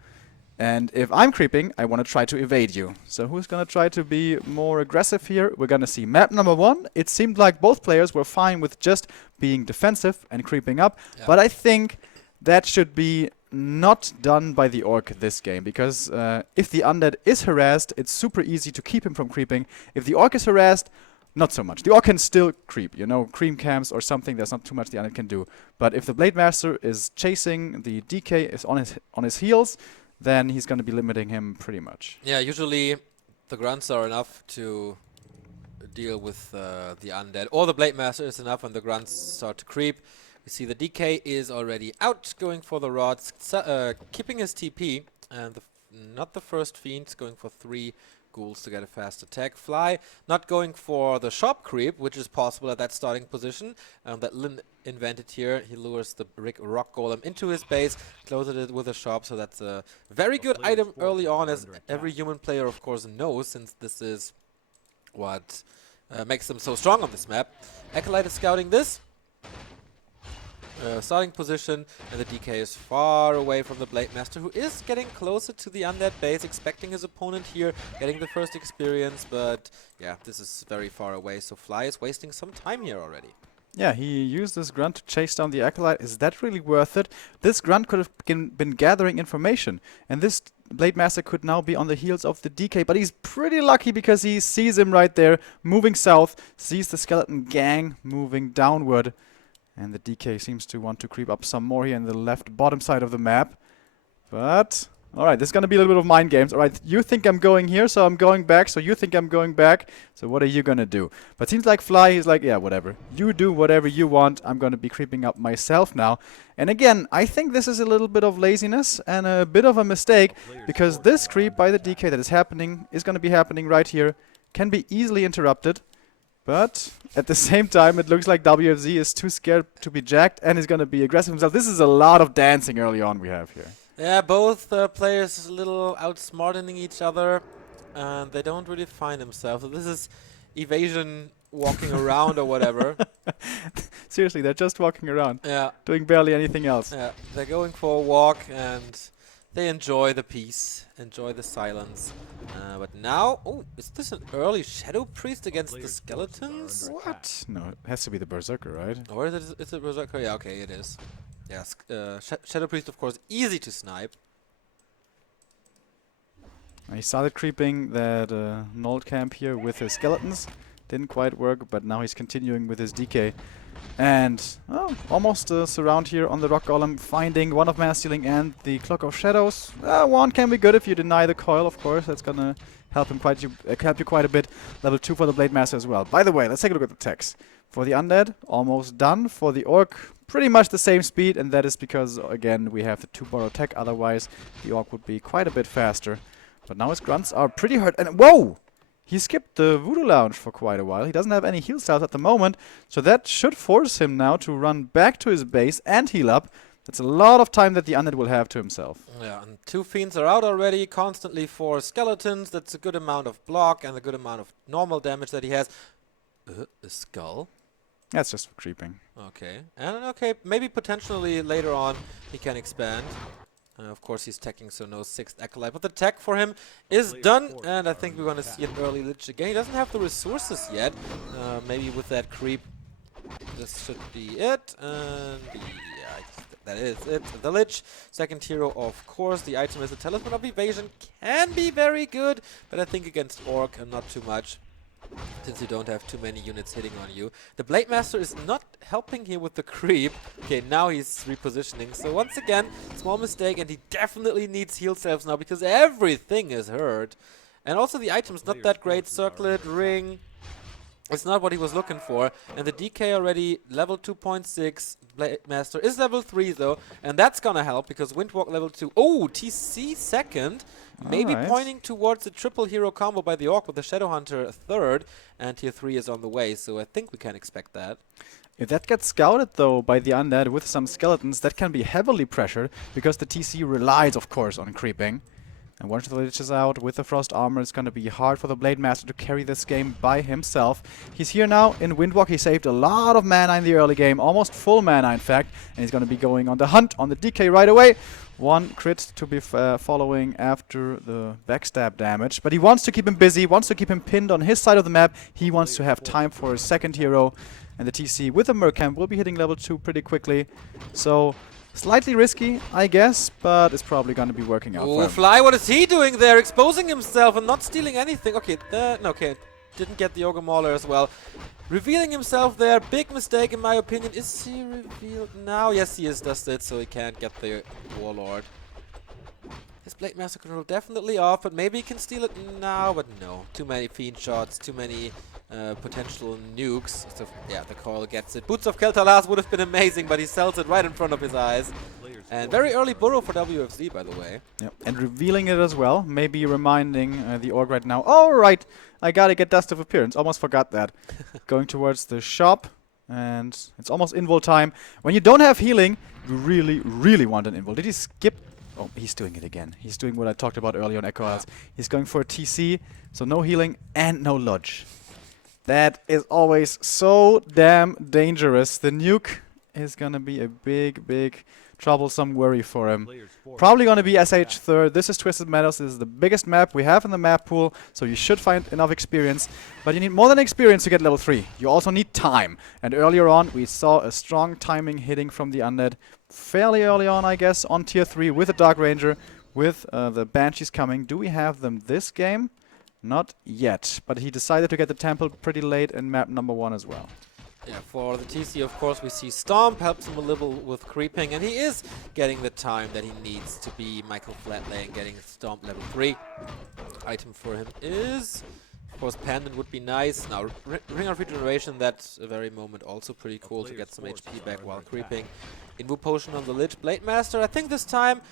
And if I'm creeping, I want to try to evade you. So who's gonna try to be more aggressive here? We're gonna see map number 1. It seemed like both players were fine with just being defensive and creeping up. Yeah. But I think that should be not done by the Orc this game, because if the Undead is harassed, it's super easy to keep him from creeping. If the Orc is harassed, not so much. The Orc can still creep, you know, cream camps or something. There's not too much the Undead can do. But if the Blade Master is chasing, the DK is on his heels, then he's going to be limiting him pretty much. Yeah, usually the grunts are enough to deal with the undead, or the Blade Master is enough when the grunts start to creep. We see the DK is already out, going for the rods, keeping his TP, and not the first fiend, going for 3 ghouls to get a fast attack. Fly not going for the shop creep, which is possible at that starting position that Lin invented here. He lures the rock golem into his base, closes it with a shop, so that's a very good item early on, as every human player of course knows, since this is what makes them so strong on this map. Acolyte is scouting this. Starting position, and the DK is far away from the Blade Master, who is getting closer to the undead base, expecting his opponent here, getting the first experience, but yeah, this is very far away, so Fly is wasting some time here already. Yeah, he used this grunt to chase down the Acolyte. Is that really worth it? This grunt could have been gathering information, and this Blade Master could now be on the heels of the DK, but he's pretty lucky because he sees him right there, moving south, sees the skeleton gang moving downward. And the DK seems to want to creep up some more here in the left bottom side of the map. But, alright, this is going to be a little bit of mind games. Alright, you think I'm going here, so I'm going back. So you think I'm going back, so what are you going to do? But seems like Fly, he's like, yeah, whatever. You do whatever you want. I'm going to be creeping up myself now. And again, I think this is a little bit of laziness and a bit of a mistake, because this creep by the DK that is happening, is going to be happening right here, can be easily interrupted. But at the same time, it looks like WFZ is too scared to be jacked and is going to be aggressive himself. This is a lot of dancing early on we have here. Yeah, both players a little outsmarting each other, and they don't really find themselves. So this is evasion walking around or whatever. Seriously, they're just walking around, yeah, doing barely anything else. Yeah, they're going for a walk, and they enjoy the peace, enjoy the silence. But now, oh, is this an early Shadow Priest against the skeletons? What? No, it has to be the Berserker, right? Or is it Berserker? Yeah, okay, it is. Yes, Shadow Priest, of course, easy to snipe. He started creeping that Nold camp here with his skeletons. Didn't quite work, but now he's continuing with his DK. And almost surround here on the Rock Golem, finding one of Mana Stealing and the Cloak of Shadows. One can be good if you deny the coil, of course. That's gonna help him help you quite a bit. Level 2 for the Blade Master as well. By the way, let's take a look at the techs. For the Undead, almost done. For the Orc, pretty much the same speed, and that is because, again, we have the 2 borrow tech. Otherwise, the Orc would be quite a bit faster. But now his grunts are pretty hurt. And whoa! He skipped the Voodoo Lounge for quite a while. He doesn't have any heal styles at the moment, so that should force him now to run back to his base and heal up. That's a lot of time that the Undead will have to himself. Yeah, and 2 fiends are out already, constantly 4 skeletons. That's a good amount of block and a good amount of normal damage that he has. A skull? That's just for creeping. Okay, and okay, maybe potentially later on he can expand. Of course, he's teching, so no 6th Acolyte. But the tech for him is done, and I think we're going to see an early Lich again. He doesn't have the resources yet. Maybe with that creep, this should be it. And yeah, that is it. The Lich, 2nd hero, of course. The item is a Talisman of Evasion. Can be very good, but I think against Orc, not too much, since you don't have too many units hitting on you. The Blade Master is not helping here with the creep. Okay, now he's repositioning. So once again, small mistake, and he definitely needs heal salves now because everything is hurt. And also the item's not that great. Circlet, Ring. It's not what he was looking for. And the DK already level 2.6. Blade Master is level 3 though. And that's gonna help because Windwalk level 2. Oh, TC 2nd. Maybe pointing towards a triple hero combo by the Orc with the Shadow Hunter 3rd. And tier 3 is on the way. So I think we can expect that. If that gets scouted though by the Undead with some skeletons, that can be heavily pressured because the TC relies of course on creeping. And once the Lich is out with the Frost Armor, it's going to be hard for the Blade Master to carry this game by himself. He's here now in Windwalk. He saved a lot of mana in the early game, almost full mana in fact. And he's going to be going on the hunt on the DK right away. 1 crit to be following after the backstab damage. But he wants to keep him busy, wants to keep him pinned on his side of the map. He wants to have time for his 2nd hero. And the TC with the Mercamp will be hitting level 2 pretty quickly. So slightly risky, I guess, but it's probably going to be working out for him. Fly, what is he doing there? Exposing himself and not stealing anything. Okay, okay, didn't get the Ogre Mauler as well. Revealing himself there, big mistake in my opinion. Is he revealed now? Yes, he is, does it, so he can't get the Warlord. His Blade Master control definitely off, but maybe he can steal it now, but no. Too many Fiend shots, too many potential nukes. So, yeah, the coil gets it. Boots of Kel'Thuzad would have been amazing, but he sells it right in front of his eyes. And very early burrow for WFZ, by the way. Yep. And revealing it as well, maybe reminding the org right now, all right, I gotta get Dust of Appearance. Almost forgot that. Going towards the shop, and it's almost invul time. When you don't have healing, you really, really want an invul. Did he skip? Oh, he's doing it again. He's doing what I talked about earlier on Echo House. He's going for a TC, so no healing and no lodge. That is always so damn dangerous. The nuke is gonna be a big, big troublesome worry for him. Probably going to be SH third. This is Twisted Meadows. This is the biggest map we have in the map pool, so you should find enough experience. But you need more than experience to get level 3. You also need time. And earlier on, we saw a strong timing hitting from the Undead. Fairly early on, I guess, on tier 3 with the Dark Ranger, with the Banshees coming. Do we have them this game? Not yet. But he decided to get the Temple pretty late in map number 1 as well. Yeah, for the TC, of course, we see Stomp helps him a little with creeping, and he is getting the time that he needs to be Michael Flatlane, getting Stomp level 3. Item for him is, of course, Pendant would be nice. Now, Ring of Regeneration, that's a very moment also pretty cool to get some HP back while creeping. Invu Potion on the Lich. Blade Master, I think this time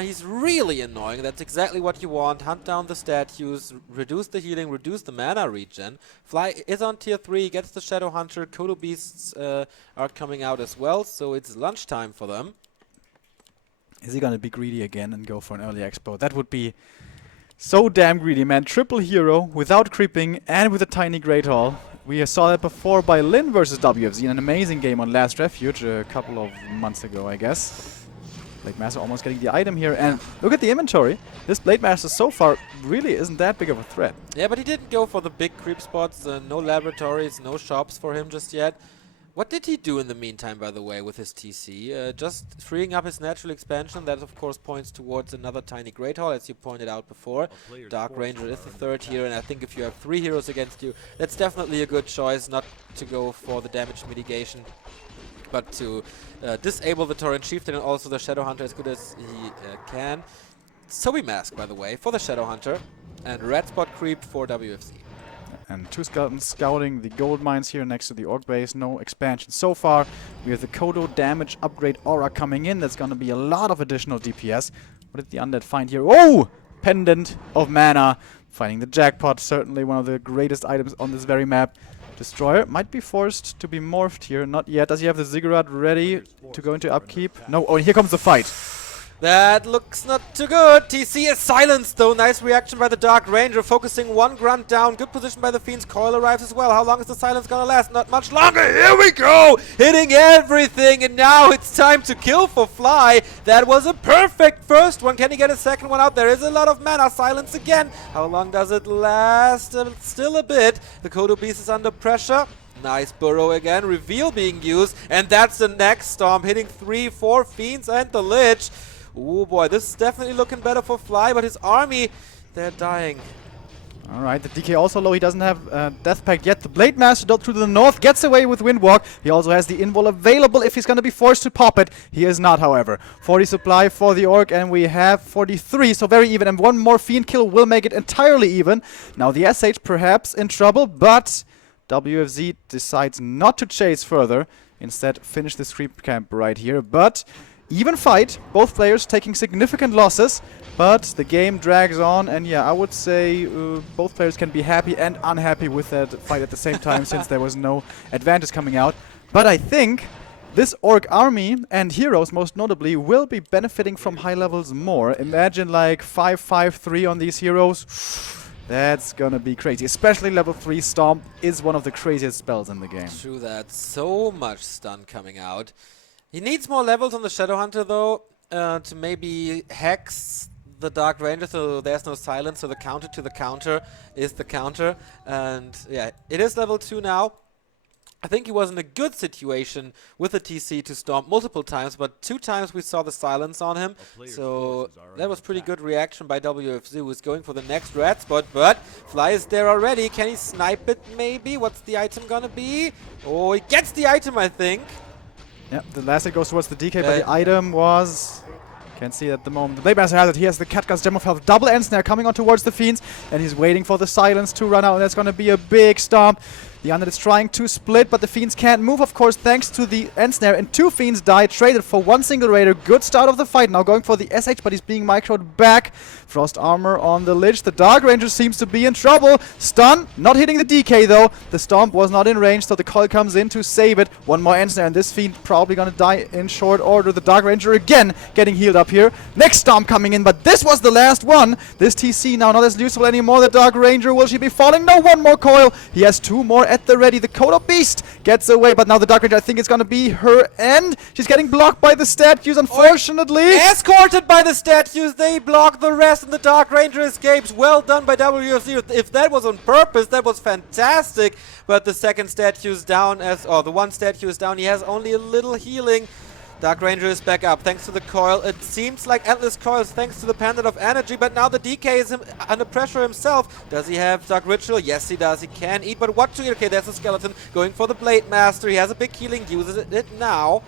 he's really annoying. That's exactly what you want. Hunt down the statues, reduce the healing, reduce the mana regen. Fly is on tier 3, gets the Shadow Hunter. Kodo Beasts are coming out as well, so it's lunchtime for them. Is he gonna be greedy again and go for an early expo? That would be so damn greedy, man. Triple hero without creeping and with a tiny Great Hall. We saw that before by Lin versus WFZ in an amazing game on Last Refuge a couple of months ago, I guess. Blade Master almost getting the item here, and look at the inventory. This Blade Master so far really isn't that big of a threat. Yeah, but he didn't go for the big creep spots. No laboratories, no shops for him just yet. What did he do in the meantime, by the way, with his TC? Just freeing up his natural expansion. That, of course, points towards another tiny Great Hall, as you pointed out before. Dark Ranger is the third here, and I think if you have 3 heroes against you, that's definitely a good choice not to go for the damage mitigation, but to disable the Torrent Chieftain and also the Shadow Hunter as good as he can. Sobi Mask, by the way, for the Shadow Hunter, and Red Spot Creep for WFZ. And 2 skeletons scouting the gold mines here next to the orc base. No expansion so far. We have the Kodo damage upgrade aura coming in. That's going to be a lot of additional DPS. What did the Undead find here? Oh! Pendant of Mana. Finding the jackpot. Certainly one of the greatest items on this very map. Destroyer might be forced to be morphed here. Not yet. Does he have the Ziggurat ready to go into upkeep? No. Oh, and here comes the fight. That looks not too good. TC is silenced though. Nice reaction by the Dark Ranger, focusing 1 grunt down. Good position by the Fiends. Coil arrives as well. How long is the silence gonna last? Not much longer. Here we go! Hitting everything, and now it's time to kill for Fly. That was a perfect first one. Can he get a second one out? There is a lot of mana. Silence again. How long does it last? Still a bit. The Kodo Beast is under pressure. Nice burrow again. Reveal being used, and that's the next Storm, hitting 3, 4 Fiends and the Lich. Oh boy, this is definitely looking better for Fly, but his army, they're dying. Alright, the DK also low. He doesn't have Death Pact yet. The Blade Master through the north gets away with Windwalk. He also has the invul available if he's going to be forced to pop it. He is not, however. 40 supply for the Orc, and we have 43, so very even. And 1 more Fiend kill will make it entirely even. Now the SH perhaps in trouble, but WFZ decides not to chase further. Instead, finish this creep camp right here. But even fight, both players taking significant losses, but the game drags on, and yeah, I would say both players can be happy and unhappy with that fight at the same time since there was no advantage coming out. But I think this Orc army and heroes, most notably, will be benefiting from high levels more. Imagine like 5-5-3 on these heroes. That's gonna be crazy. Especially level 3 Stomp is one of the craziest spells in the game. True that. So much stun coming out. He needs more levels on the Shadow Hunter though, to maybe hex the Dark Ranger so there's no silence, so the counter to the counter is the counter. And yeah, it is level 2 now. I think he was in a good situation with the TC to Stomp multiple times, but 2 times we saw the silence on him. So that was pretty good reaction by WFZ, who is going for the next red spot, but Fly is there already. Can he snipe it maybe? What's the item gonna be? Oh, he gets the item, I think. Yeah, the last hit goes towards the DK, but the item was... Can't see it at the moment. The Blade Master has it. He has the Catgut's Gem of Health. Double End Snare coming on towards the Fiends. And he's waiting for the Silence to run out. And that's going to be a big stomp. The Undead is trying to split, but the Fiends can't move, of course, thanks to the End Snare. And 2 Fiends die, traded for 1 single Raider. Good start of the fight. Now going for the SH, but he's being microed back. Frost Armor on the Lich. The Dark Ranger seems to be in trouble. Stun, not hitting the DK though. The Stomp was not in range, so the Coil comes in to save it. 1 more End Snare, and this Fiend probably gonna die in short order. The Dark Ranger again getting healed up here. Next Stomp coming in, but this was the last one. This TC now not as useful anymore. The Dark Ranger, will she be falling? No, 1 more Coil. He has 2 more at the ready. The Kodo Beast gets away, but now the Dark Ranger, I think it's gonna be her end. She's getting blocked by the statues, unfortunately. Escorted by the statues, they block the rest, and the Dark Ranger escapes. Well done by WFZ. If that was on purpose, that was fantastic. But the second statue is down, the one statue is down. He has only a little healing. Dark Ranger is back up thanks to the coil. It seems like endless coils thanks to the Pendant of Energy, but now the DK is under pressure himself. Does he have Dark Ritual? Yes, he does. He can eat, but what to eat? Okay, there's a skeleton going for the Blade Master. He has a big healing, uses it now.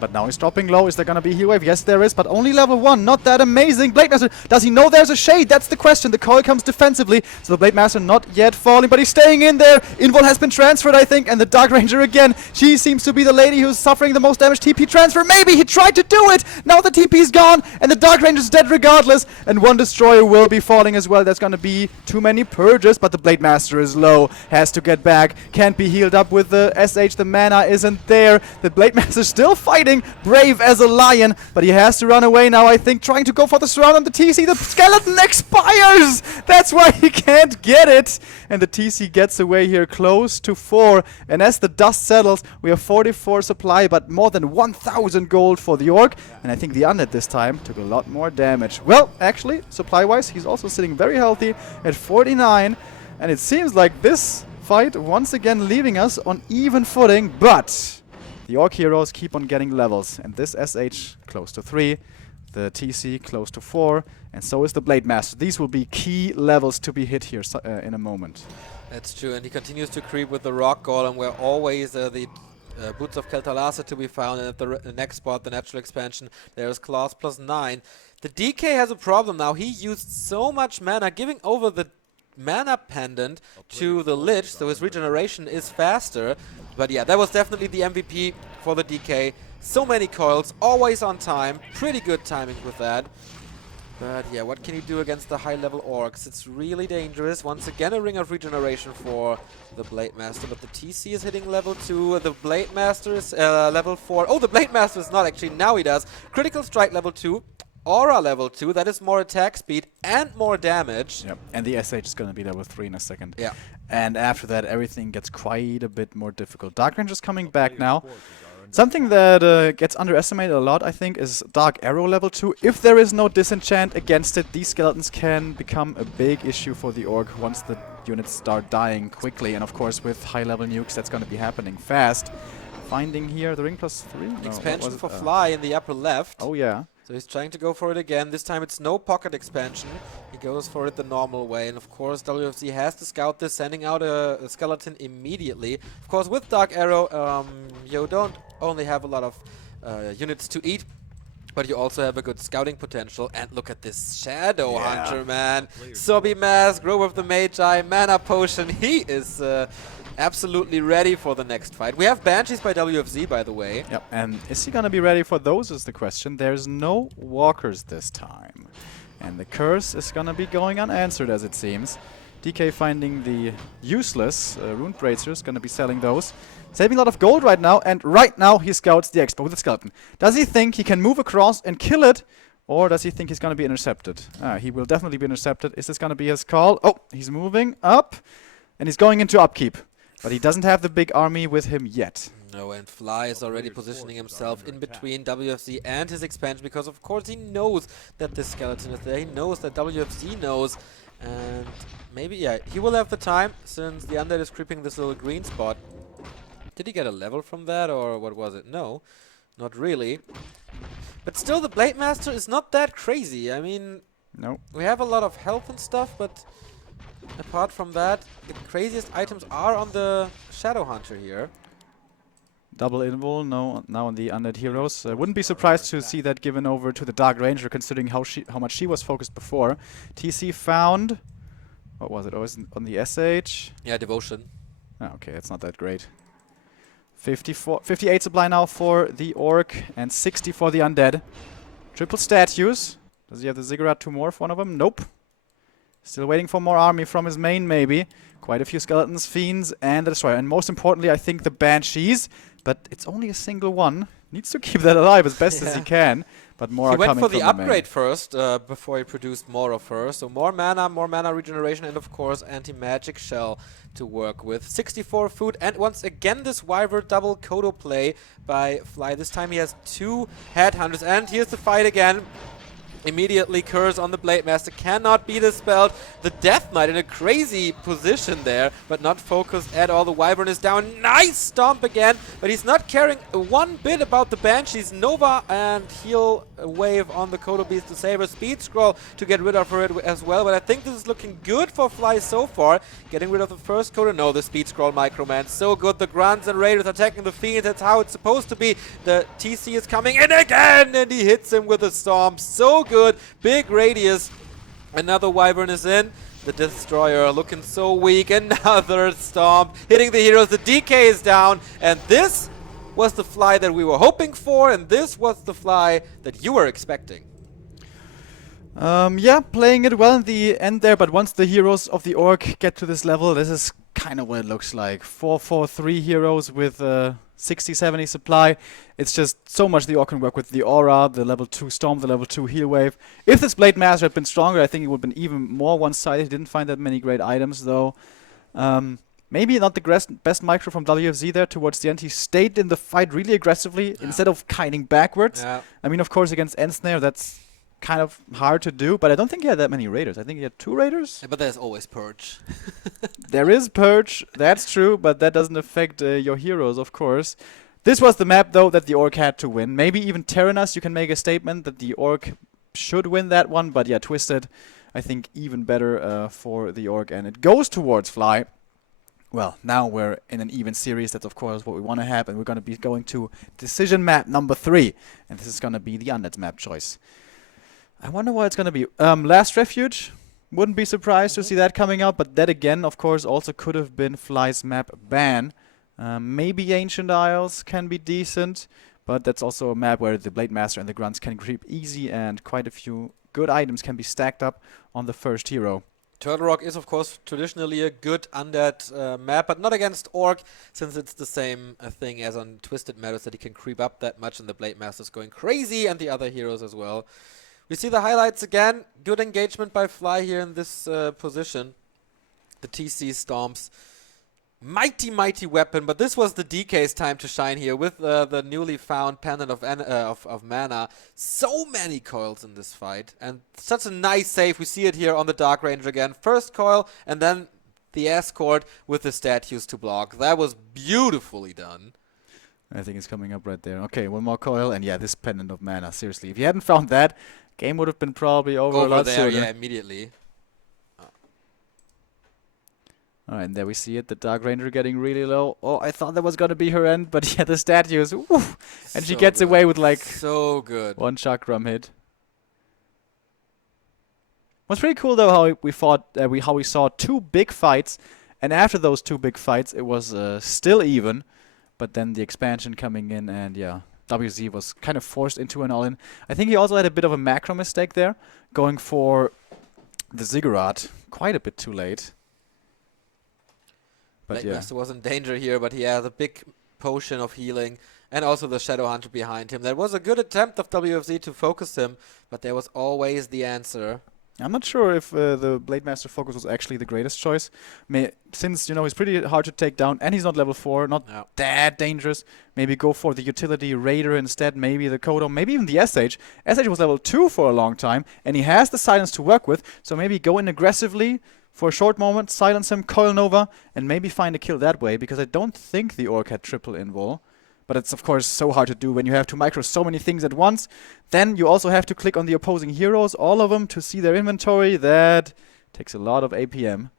But now he's dropping low. Is there gonna be heal wave? Yes, there is, but only level 1. Not that amazing. Blade Master, does he know there's a shade? That's the question. The coil comes defensively, so the Blade Master not yet falling, but he's staying in there. Invul has been transferred, I think, and the Dark Ranger again. She seems to be the lady who's suffering the most damage. TP transfer, maybe he tried to do it. Now the TP's gone, and the Dark Ranger's dead regardless, and 1 Destroyer will be falling as well. There's gonna be too many purges, but the Blade Master is low. Has to get back. Can't be healed up with the SH. The mana isn't there. The Blade Master's still fighting, brave as a lion, but he has to run away now, I think, trying to go for the surround on the TC. The skeleton expires! That's why he can't get it! And the TC gets away here close to 4. And as the dust settles, we have 44 supply, but more than 1,000 gold for the Orc. And I think the Undead this time took a lot more damage. Well, actually, supply-wise, he's also sitting very healthy at 49. And it seems like this fight once again leaving us on even footing, but the Orc heroes keep on getting levels, and this SH close to 3, the TC close to 4, and so is the Blade Master. These will be key levels to be hit here in a moment. That's true, and he continues to creep with the Rock Golem, where always the Boots of Keltalasa to be found, and at the next spot, the Natural Expansion, there's Claws +9. The DK has a problem now. He used so much mana, giving over the mana pendant to the Lich, so his regeneration is faster. But yeah, that was definitely the MVP for the DK. So many coils, always on time. Pretty good timing with that. But yeah, what can you do against the high-level orcs? It's really dangerous. Once again, a Ring of Regeneration for the Blade Master, but the TC is hitting level 2. The Blade Master is level 4. Oh, the Blade Master is not actually. Now he does. Critical Strike level 2. Aura level 2, that is more attack speed and more damage. Yep, and the SH is going to be level 3 in a second. Yeah. And after that, everything gets quite a bit more difficult. Dark Ranger's coming back now. Something that gets underestimated a lot, I think, is Dark Arrow level 2. If there is no disenchant against it, these skeletons can become a big issue for the Orc once the units start dying quickly. And of course, with high-level nukes, that's going to be happening fast. Finding here the ring +3. No, expansion for Fly in the upper left. Oh, yeah. So he's trying to go for it again. This time it's no pocket expansion. He goes for it the normal way. And of course, WFZ has to scout this, sending out a skeleton immediately. Of course, with Dark Arrow, you don't only have a lot of units to eat, but you also have a good scouting potential. And look at this Shadow Hunter, man. Sobi Mask, Grove of the Magi, Mana Potion. He is absolutely ready for the next fight. We have Banshees by WFZ, by the way. Yep, and is he gonna be ready for those is the question. There's no walkers this time. And the curse is gonna be going unanswered, as it seems. DK finding the useless Rune Bracers, gonna be selling those. Saving a lot of gold right now, and right now he scouts the Expo with the skeleton. Does he think he can move across and kill it? Or does he think he's gonna be intercepted? He will definitely be intercepted. Is this gonna be his call? Oh, he's moving up, and he's going into upkeep. But he doesn't have the big army with him yet. No, and Fly is already positioning himself in between WFZ and his expansion, because of course he knows that this skeleton is there. He knows that WFZ knows. And maybe, yeah, he will have the time, since the Undead is creeping this little green spot. Did he get a level from that, or what was it? No, not really. But still, the Blade Master is not that crazy. I mean, no. We have a lot of health and stuff, but apart from that, the craziest items are on the Shadow Hunter here. Double invul, no, now on the undead heroes. Wouldn't be surprised to see that given over to the Dark Ranger, considering how much she was focused before. TC found, what was it? Oh, it's on the SH. Yeah, Devotion. Oh, okay, it's not that great. 58 supply now for the Orc and 60 for the undead. Triple statues. Does he have the ziggurat 2 more for one of them? Nope. Still waiting for more army from his main, maybe. Quite a few skeletons, fiends, and the destroyer. And most importantly, I think the banshees. But it's only a single one. Needs to keep that alive as best as he can. But more are coming from the main. He went for the upgrade first before he produced more of her. So more mana regeneration, and of course anti-magic shell to work with. 64 food, and once again this Wyvern double Kodo play by Fly. This time he has 2 headhunters, and here's the fight again. Immediately curse on the Blade Master, cannot be dispelled. The Death Knight in a crazy position there, but not focused at all. The Wyvern is down. Nice stomp again, but he's not caring one bit about the Banshees. Nova and heal wave on the Kodo Beast to save her. Speed scroll to get rid of her as well, but I think this is looking good for Fly so far. Getting rid of the first Kodo. No, the Speed scroll Microman, so good. The Grunts and Raiders attacking the Fiends, that's how it's supposed to be. The TC is coming in again, and he hits him with a stomp. So good. Big radius. Another Wyvern is in. The Destroyer looking so weak. Another stomp. Hitting the heroes. The DK is down. And this was the Fly that we were hoping for. And this was the Fly that you were expecting. Yeah, playing it well in the end there. But once the heroes of the Orc get to this level, this is kind of what it looks like. 4-4-3 heroes with 60-70 supply. It's just so much the Orc can work with. The Aura, the level 2 Storm, the level 2 Heal Wave. If this Blade Master had been stronger, I think it would have been even more one-sided. He didn't find that many great items, though. Maybe not the best micro from WFZ there towards the end. He stayed in the fight really aggressively instead of kiting backwards. Yeah. I mean, of course, against Ensnare, that's kind of hard to do, but I don't think he had that many Raiders. I think he had 2 Raiders. Yeah, but there's always Purge. There is Purge, that's true, but that doesn't affect your heroes, of course. This was the map, though, that the Orc had to win. Maybe even Terenas, you can make a statement that the Orc should win that one, but yeah, Twisted, I think even better for the Orc, and it goes towards Fly. Well, now we're in an even series. That's, of course, what we want to have, and we're going to be going to decision map number 3, and this is going to be the Undead's map choice. I wonder what it's going to be. Last Refuge. Wouldn't be surprised to see that coming out, but that again, of course, also could have been Fly's map ban. Maybe Ancient Isles can be decent, but that's also a map where the Blade Master and the Grunts can creep easy, and quite a few good items can be stacked up on the first hero. Turtle Rock is, of course, traditionally a good undead map, but not against Orc, since it's the same thing as on Twisted Meadows, that he can creep up that much, and the Blade Master's going crazy, and the other heroes as well. We see the highlights again. Good engagement by Fly here in this position. The TC stomps. Mighty, mighty weapon, but this was the DK's time to shine here with the newly found Pendant of Mana. So many coils in this fight, and such a nice save. We see it here on the Dark Ranger again. First coil, and then the escort with the statues to block. That was beautifully done. I think it's coming up right there. Okay, one more coil, and yeah, this Pendant of Mana. Seriously, if you hadn't found that, game would have been probably over a lot there, sooner. Yeah, immediately. Alright, and there we see it, the Dark Ranger getting really low. Oh, I thought that was gonna be her end, but yeah, the statues, woof, and she gets away with like so good one chakram hit. What's pretty cool though, how we fought, how we saw 2 big fights, and after those 2 big fights, it was still even, but then the expansion coming in, and yeah, WZ was kind of forced into an all-in. I think he also had a bit of a macro mistake there, going for the ziggurat quite a bit too late. But Blade Master was in danger here, but he has a big potion of healing, and also the Shadow Hunter behind him. That was a good attempt of WFZ to focus him, but there was always the answer. I'm not sure if the Blade Master focus was actually the greatest choice. Since, you know, he's pretty hard to take down, and he's not level 4, not that dangerous. Maybe go for the utility Raider instead, maybe the Kodo, maybe even the SH. SH was level 2 for a long time, and he has the silence to work with, so maybe go in aggressively for a short moment, silence him, coil Nova, and maybe find a kill that way, because I don't think the Orc had triple invul. But it's, of course, so hard to do when you have to micro so many things at once. Then you also have to click on the opposing heroes, all of them, to see their inventory. That takes a lot of APM.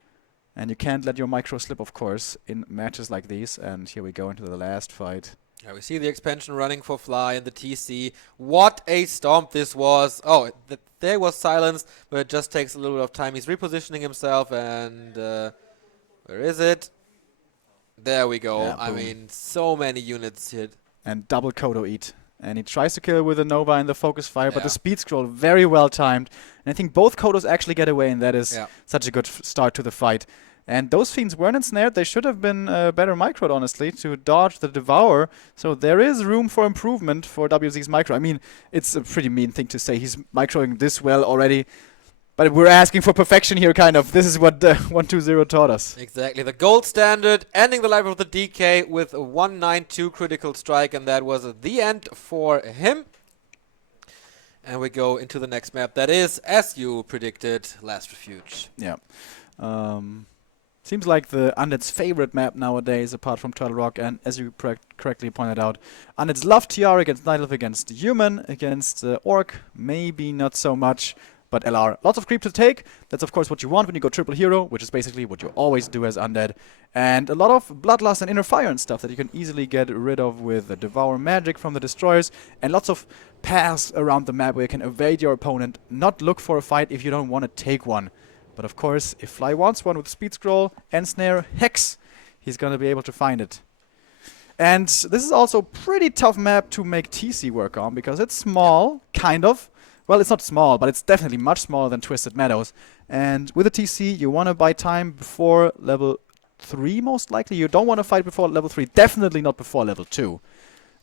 And you can't let your micro slip, of course, in matches like these. And here we go into the last fight. Yeah, we see the expansion running for Fly and the TC. What a stomp this was. Oh, there was silence, but it just takes a little bit of time. He's repositioning himself, and where is it? There we go. Yeah, I boom. mean, so many units hit. And double Kodo eat. And he tries to kill with a Nova in the focus fire, but Yeah. the speed scroll very well timed. And I think both Kodos actually get away, and that is Yeah. such a good start to the fight. And those Fiends weren't ensnared. They should have been better microed, honestly, to dodge the Devour. So there is room for improvement for WZ's micro. I mean, it's a pretty mean thing to say. He's microing this well already. But we're asking for perfection here, kind of. This is what 120 taught us. Exactly. The gold standard, ending the life of the DK with a 192 critical strike, and that was the end for him. And we go into the next map. That is, as you predicted, Last Refuge. Yeah. Seems like the Undead's favorite map nowadays, apart from Turtle Rock, and as you correctly pointed out, Undead's love TR against Night Elf, against Human, against Orc, maybe not so much, but LR. Lots of creep to take. That's of course what you want when you go triple hero, which is basically what you always do as Undead. And a lot of Bloodlust and Inner Fire and stuff that you can easily get rid of with the Devour Magic from the Destroyers, and lots of paths around the map where you can evade your opponent, not look for a fight if you don't want to take one. But of course, if Fly wants one with Speed Scroll, Ensnare, Hex, he's going to be able to find it. And this is also a pretty tough map to make TC work on, because it's small, kind of. Well, it's not small, but it's definitely much smaller than Twisted Meadows. And with a TC, you want to buy time before level 3, most likely. You don't want to fight before level 3, definitely not before level 2.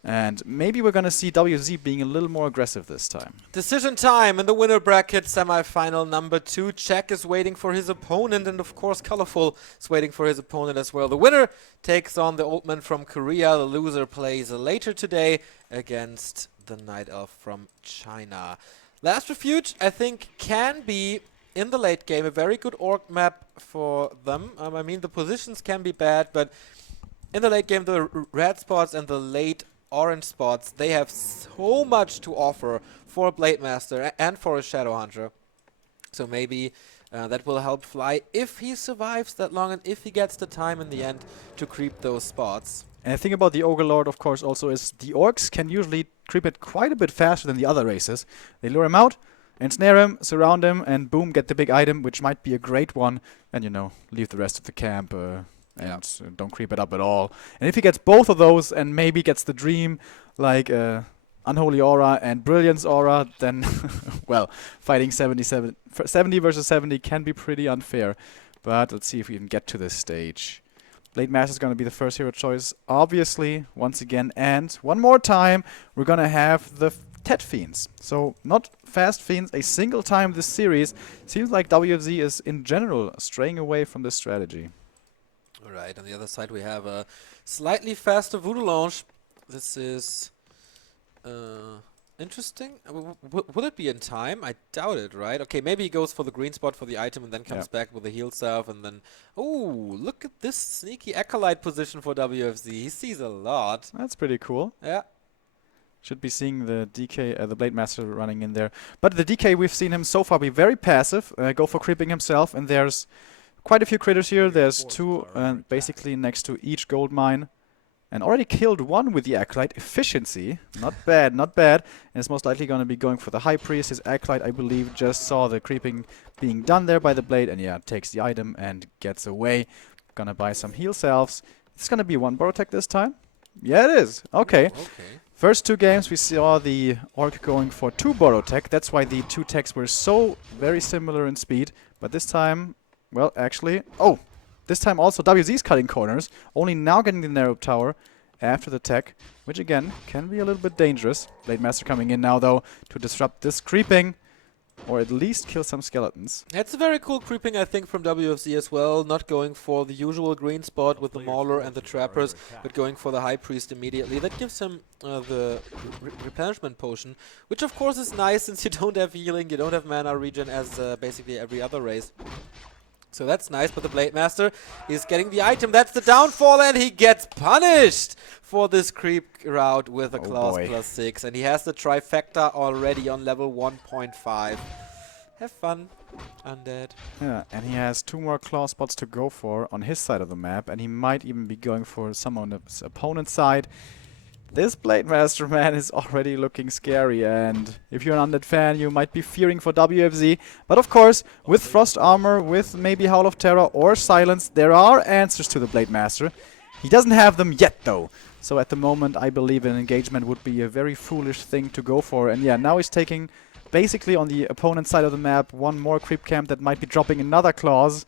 And maybe we're going to see WZ being a little more aggressive this time. Decision time in the winner bracket, semi-final number 2. Czech is waiting for his opponent, and of course Colorful is waiting for his opponent as well. The winner takes on the old man from Korea. The loser plays later today against the Night Elf from China. Last Refuge, I think, can be, in the late game, a very good orc map for them. I mean, the positions can be bad, but in the late game, the red spots and the late orange spots, they have so much to offer for a Blade Master and for a Shadow Hunter. So maybe that will help Fly if he survives that long and if he gets the time in the end to creep those spots. And the thing about the Ogre Lord, of course, also is the Orcs can usually creep it quite a bit faster than the other races. They lure him out, ensnare him, surround him, and boom, get the big item, which might be a great one. And, you know, leave the rest of the camp and don't creep it up at all. And if he gets both of those and maybe gets the dream, like Unholy Aura and Brilliance Aura, then, well, fighting 70 versus 70 can be pretty unfair. But let's see if we can get to this stage. Blade Master is going to be the first hero choice, obviously, once again. And one more time, we're going to have the Tet Fiends. So, not fast Fiends a single time this series. Seems like WFZ is, in general, straying away from this strategy. Alright, on the other side we have a slightly faster Voodoo launch. This is interesting. Will it be in time? I doubt it, right? Okay, maybe he goes for the green spot for the item and then comes back with the heal self and then... Oh, look at this sneaky Acolyte position for WFZ. He sees a lot. That's pretty cool. Yeah. Should be seeing the DK, the Blade Master running in there. But the DK, we've seen him so far be very passive, go for creeping himself, and there's quite a few critters here. There's two basically next to each gold mine. And already killed one with the Acolyte. Efficiency. Not bad, not bad. And it's most likely going to be going for the High Priest. His Acolyte, I believe, just saw the creeping being done there by the Blade. And yeah, takes the item and gets away. Gonna buy some heal selves. It's gonna be one Borotech this time. Yeah, it is. Okay. First two games we saw the Orc going for 2 Borotech. That's why the 2 techs were so very similar in speed. But this time, well, actually... Oh! This time also WZ's cutting corners, only now getting the narrow tower after the tech, which again can be a little bit dangerous. Blade Master coming in now though to disrupt this creeping, or at least kill some skeletons. It's a very cool creeping, I think, from WFZ as well. Not going for the usual green spot with the Mauler and the Trappers, but going for the High Priest immediately. That gives him the replenishment potion, which of course is nice since you don't have healing, you don't have mana regen as basically every other race. So that's nice, but the Blade Master is getting the item. That's the downfall, and he gets punished for this creep route with a claws +6. And he has the trifecta already on level 1.5. Have fun, Undead. Yeah, and he has 2 more claw spots to go for on his side of the map, and he might even be going for some on his opponent's side. This Blade Master, man, is already looking scary, and if you're an Undead fan, you might be fearing for WFZ. But of course, with Frost Armor, with maybe Howl of Terror or Silence, there are answers to the Blade Master. He doesn't have them yet, though. So at the moment, I believe an engagement would be a very foolish thing to go for. And yeah, now he's taking, basically on the opponent's side of the map, one more creep camp that might be dropping another clause.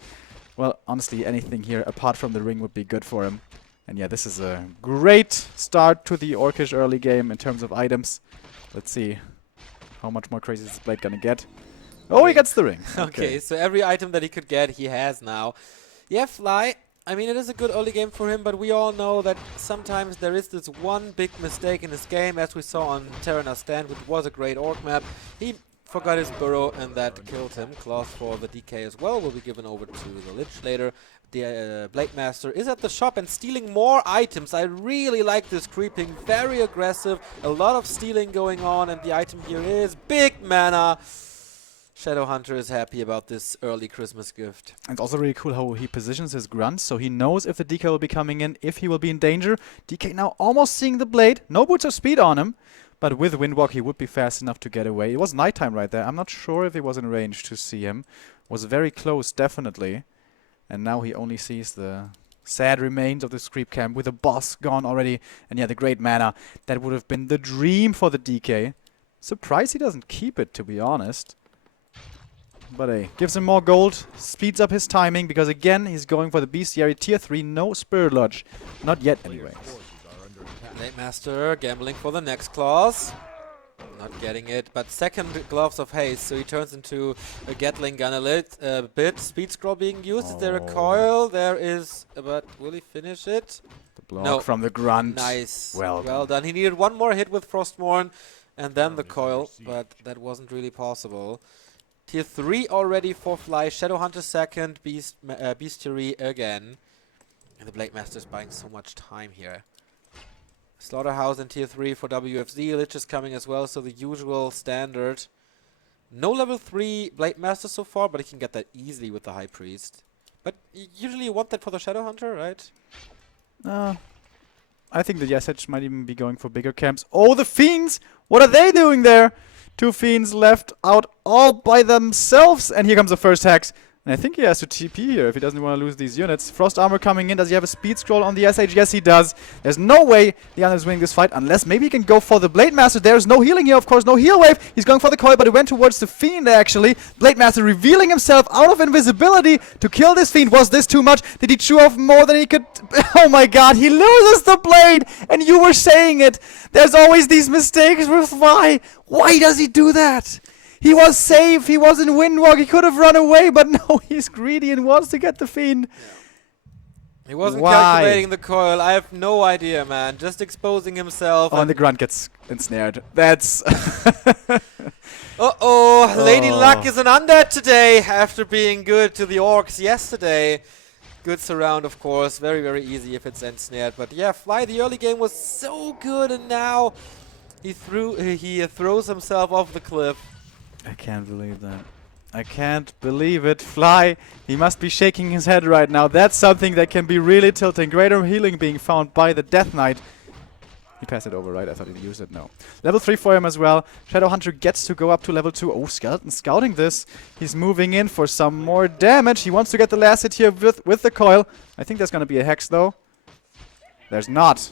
Well, honestly, anything here apart from the ring would be good for him. And yeah, this is a great start to the Orcish early game in terms of items. Let's see how much more crazy is this Blade gonna get. Oh, he gets the ring. Okay, so every item that he could get, he has now. Yeah, Fly, I mean, it is a good early game for him, but we all know that sometimes there is this one big mistake in his game, as we saw on Terenas Stand, which was a great orc map. He forgot his burrow, and that killed him. Claws for the DK as well will be given over to the Lich later. The Blade Master is at the shop and stealing more items. I really like this creeping, very aggressive, a lot of stealing going on, and the item here is big mana. Shadowhunter is happy about this early Christmas gift. And it's also really cool how he positions his grunts, so he knows if the DK will be coming in, if he will be in danger. DK now almost seeing the Blade, no boots of speed on him, but with Windwalk he would be fast enough to get away. It was nighttime right there, I'm not sure if he was in range to see him. Was very close, definitely. And now he only sees the sad remains of this creep camp with the boss gone already. And yeah, the great mana. That would have been the dream for the DK. Surprised he doesn't keep it, to be honest. But hey, gives him more gold, speeds up his timing, because again, he's going for the Bestiary tier 3, no Spirit Lodge. Not yet, anyways. Blade Master gambling for the next clause. Not getting it, but second Gloves of Haste, so he turns into a Gatling gun a bit. Speed scroll being used. Is there a coil? There is, but will he finish it? The block from the grunt. Nice. Well done. He needed one more hit with Frostmourne and then the coil, but that wasn't really possible. Tier 3 already for Fly. Shadowhunter second, Bestiary again. And the Blade Master is buying so much time here. Slaughterhouse in tier 3 for WFZ. Lich is coming as well, so the usual standard. No level 3 Blade Master so far, but he can get that easily with the High Priest. But usually you want that for the Shadowhunter, right? I think the Yesage might even be going for bigger camps. Oh, the Fiends! What are they doing there? Two Fiends left out all by themselves. And here comes the first Hex. And I think he has to TP here if he doesn't want to lose these units. Frost Armor coming in. Does he have a speed scroll on the SH? Yes, he does. There's no way the Undead is winning this fight unless maybe he can go for the Blade Master. There's no healing here, of course. No heal wave. He's going for the coil, but he went towards the Fiend, actually. Blade Master revealing himself out of invisibility to kill this Fiend. Was this too much? Did he chew off more than he could? Oh my god, he loses the Blade! And you were saying it. There's always these mistakes with Fly. Why does he do that? He was safe, he was in Windwalk, he could have run away, but no, he's greedy and wants to get the Fiend. He wasn't calculating the coil, I have no idea, man. Just exposing himself. Oh, and the grunt gets ensnared. That's... Uh-oh, Lady Luck is an undead today, after being good to the orcs yesterday. Good surround, of course, very, very easy if it's ensnared. But yeah, Fly, the early game was so good, and now he throws himself off the cliff. I can't believe that. I can't believe it. Fly, he must be shaking his head right now. That's something that can be really tilting. Greater healing being found by the Death Knight. He passed it over, right? I thought he used it. No. Level 3 for him as well. Shadowhunter gets to go up to level 2. Oh, Skeleton scouting this. He's moving in for some more damage. He wants to get the last hit here with the coil. I think there's going to be a Hex, though. There's not.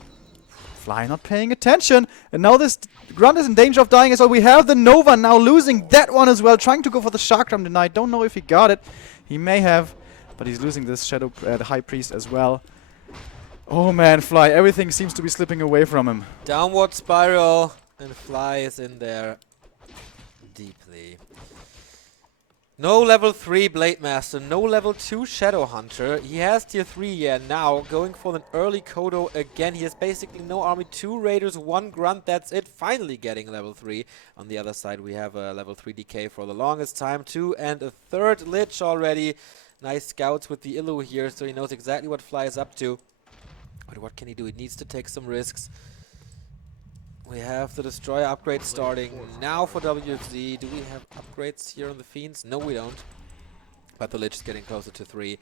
Fly not paying attention, and now this grunt is in danger of dying as well. We have the Nova now losing that one as well, trying to go for the Shark Drum tonight. Don't know if he got it. He may have, but he's losing this the High Priest as well. Oh man, Fly, everything seems to be slipping away from him. Downward spiral, and Fly is in there deeply. No level 3 Blade Master, no level 2 Shadowhunter. He has tier 3 now, going for an early Kodo again. He has basically no army, 2 Raiders, 1 Grunt, that's it. Finally getting level 3. On the other side we have a level 3 DK for the longest time, 2 and a 3rd Lich already. Nice scouts with the Illu here, so he knows exactly what Fly is up to. But what can he do? He needs to take some risks. We have the Destroyer upgrade starting now for WFZ. Do we have upgrades here on the Fiends? No, we don't. But the Lich is getting closer to 3.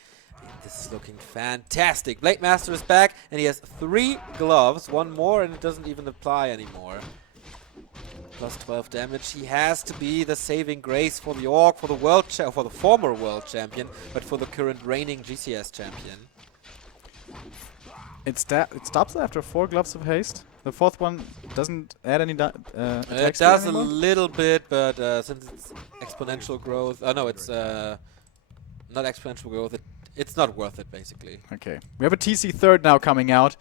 This is looking fantastic. Blade Master is back, and he has 3 gloves, 1 more, and it doesn't even apply anymore. Plus 12 damage. He has to be the saving grace for the Orc, for the for the former world champion, but for the current reigning GCS champion. It stops after 4 gloves of haste. The 4th one doesn't add any it does a little bit, but since it's exponential growth, no, it's not exponential growth. It's not worth it, basically. Okay, we have a TC 3rd now coming out.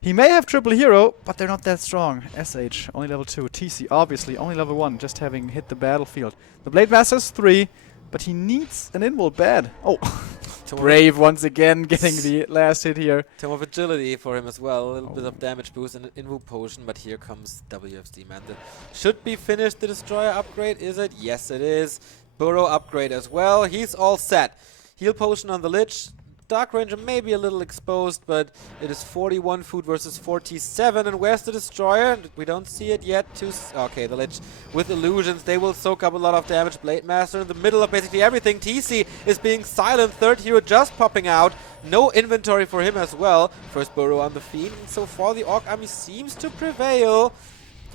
He may have triple hero, but they're not that strong. SH, only level 2. TC, obviously, only level 1, just having hit the battlefield. The Blade Master's 3, but he needs an invul bad. Oh, Brave once again getting the last hit here. Tome of Agility for him as well. A little bit of damage boost and an invul potion, but here comes WFZ, man. That should be finished. The Destroyer upgrade, is it? Yes, it is. Burrow upgrade as well. He's all set. Heal potion on the Lich. Dark Ranger may be a little exposed, but it is 41 food versus 47. And where's the Destroyer? We don't see it yet. Okay, the Lich with illusions. They will soak up a lot of damage. Blade Master in the middle of basically everything. TC is being silent. 3rd hero just popping out. No inventory for him as well. First Burrow on the Fiend. And so far the Orc army seems to prevail.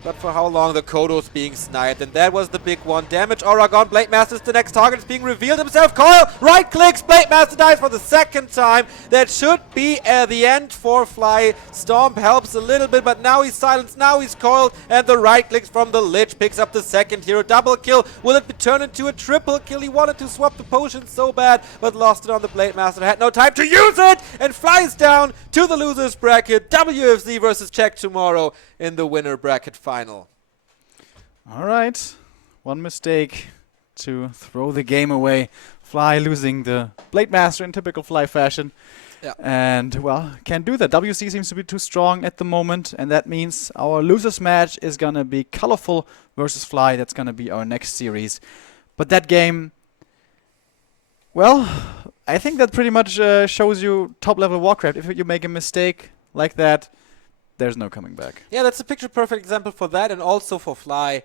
But for how long? The Kodo's being sniped, and that was the big one. Damage aura gone. Blade Master's the next target. It's being revealed himself. Coil right clicks. Blade Master dies for the 2nd time. That should be the end for Fly. Stomp helps a little bit, but now he's silenced. Now he's coiled, and the right clicks from the Lich picks up the 2nd hero. Double kill. Will it be turned into a triple kill? He wanted to swap the potion so bad, but lost it on the Blade Master. Had no time to use it, and flies down to the losers bracket. WFZ versus Czech tomorrow in the winner bracket final. All right, 1 mistake to throw the game away. Fly losing the Blade Master in typical Fly fashion. Yeah. And, well, can't do that. WC seems to be too strong at the moment, and that means our losers match is going to be Colorful versus Fly. That's going to be our next series. But that game, well, I think that pretty much shows you top-level Warcraft. If you make a mistake like that, there's no coming back. Yeah, that's a picture-perfect example for that, and also for Fly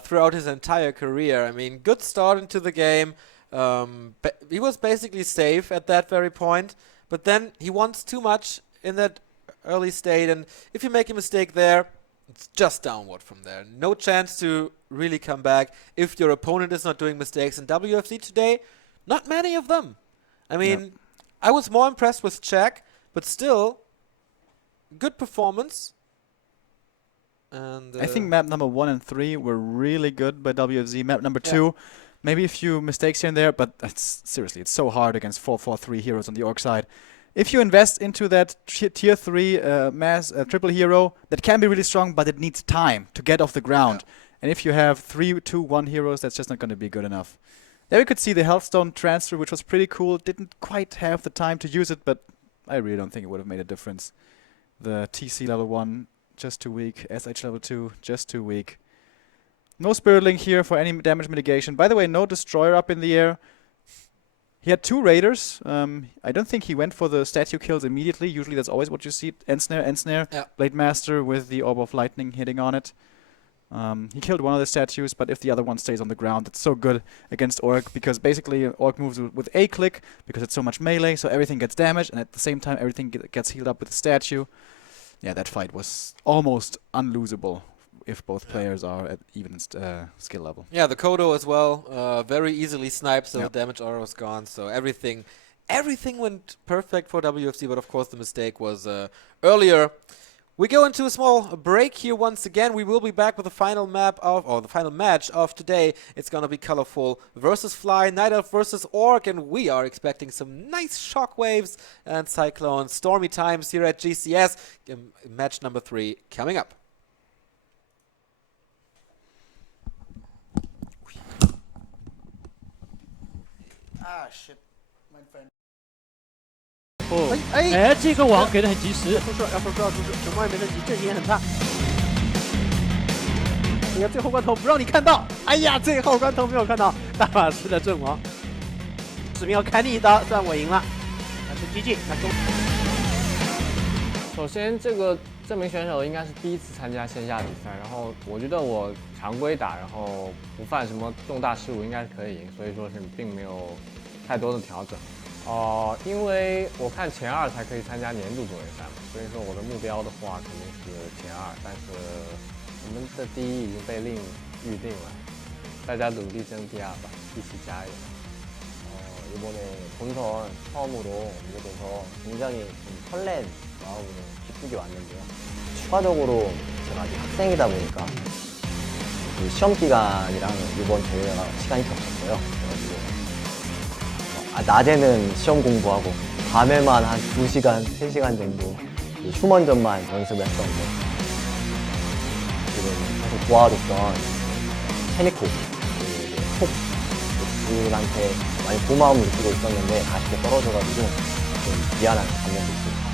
throughout his entire career. I mean, good start into the game. He was basically safe at that very point, but then he wants too much in that early state, and if you make a mistake there, it's just downward from there. No chance to really come back if your opponent is not doing mistakes. In WFC today, not many of them. I mean, I was more impressed with Czech, but still, good performance. And I think map number 1 and 3 were really good by WFZ. Map number 2, maybe a few mistakes here and there, but seriously, it's so hard against 4-4-3 heroes on the Orc side. If you invest into that tier 3 triple hero, that can be really strong, but it needs time to get off the ground. And if you have 3-2-1 heroes, that's just not going to be good enough. There we could see the Healthstone transfer, which was pretty cool. Didn't quite have the time to use it, but I really don't think it would have made a difference. The TC level 1, just too weak. SH level 2, just too weak. No Spirit Link here for any damage mitigation. By the way, no Destroyer up in the air. He had 2 Raiders. I don't think he went for the statue kills immediately. Usually that's always what you see. End snare. Yeah. Blade Master with the Orb of Lightning hitting on it. He killed one of the statues, but if the other one stays on the ground, it's so good against Orc, because basically Orc moves with a click, because it's so much melee, so everything gets damaged, and at the same time everything gets healed up with the statue. Yeah, that fight was almost unlosable if both players are at even skill level. Yeah, the Kodo as well, very easily sniped, so the damage aura was gone, so everything went perfect for WFC, but of course the mistake was earlier. We go into a small break here once again. We will be back with the final map of, or the final match of today. It's gonna be Colorful versus Fly, Night Elf versus Orc, and we are expecting some nice shockwaves and cyclones, stormy times here at GCS. Match number 3 coming up. Ah, shit. My friend. 哎，这个网给的很及时。要说什么也没问题，阵型也很差。哎呀，最后关头不让你看到！哎呀，最后关头没有看到大法师的阵亡。指明要开你一刀，算我赢了。但是 GG， 看中。首先，这名选手应该是第一次参加线下比赛，然后我觉得我常规打，然后不犯什么重大失误，应该是可以赢，所以说是并没有太多的调整。因为我看前2才可以参加年度总决赛嘛，所以说我的目标的话肯定是前2，但是我们的第1已经被预定了，大家努力争第2吧，一起加油。 이번에 본선 처음으로 오게 돼서 굉장히 좀 설렌 마음으로 기쁘게 왔는데요. 추가적으로 제가 아직 학생이다 보니까 그 시험 기간이랑 이번 대회가 시간이 겹쳤어요. 그래가지고 낮에는 시험 공부하고 밤에만 한 2시간, 3시간 정도 그 휴먼전만 연습을 했었는데 지금 계속 도와줬던 케미코 그분한테 많이 고마움을 느끼고 있었는데 아쉽게 떨어져가지고 좀 미안한 감정도 있습니다.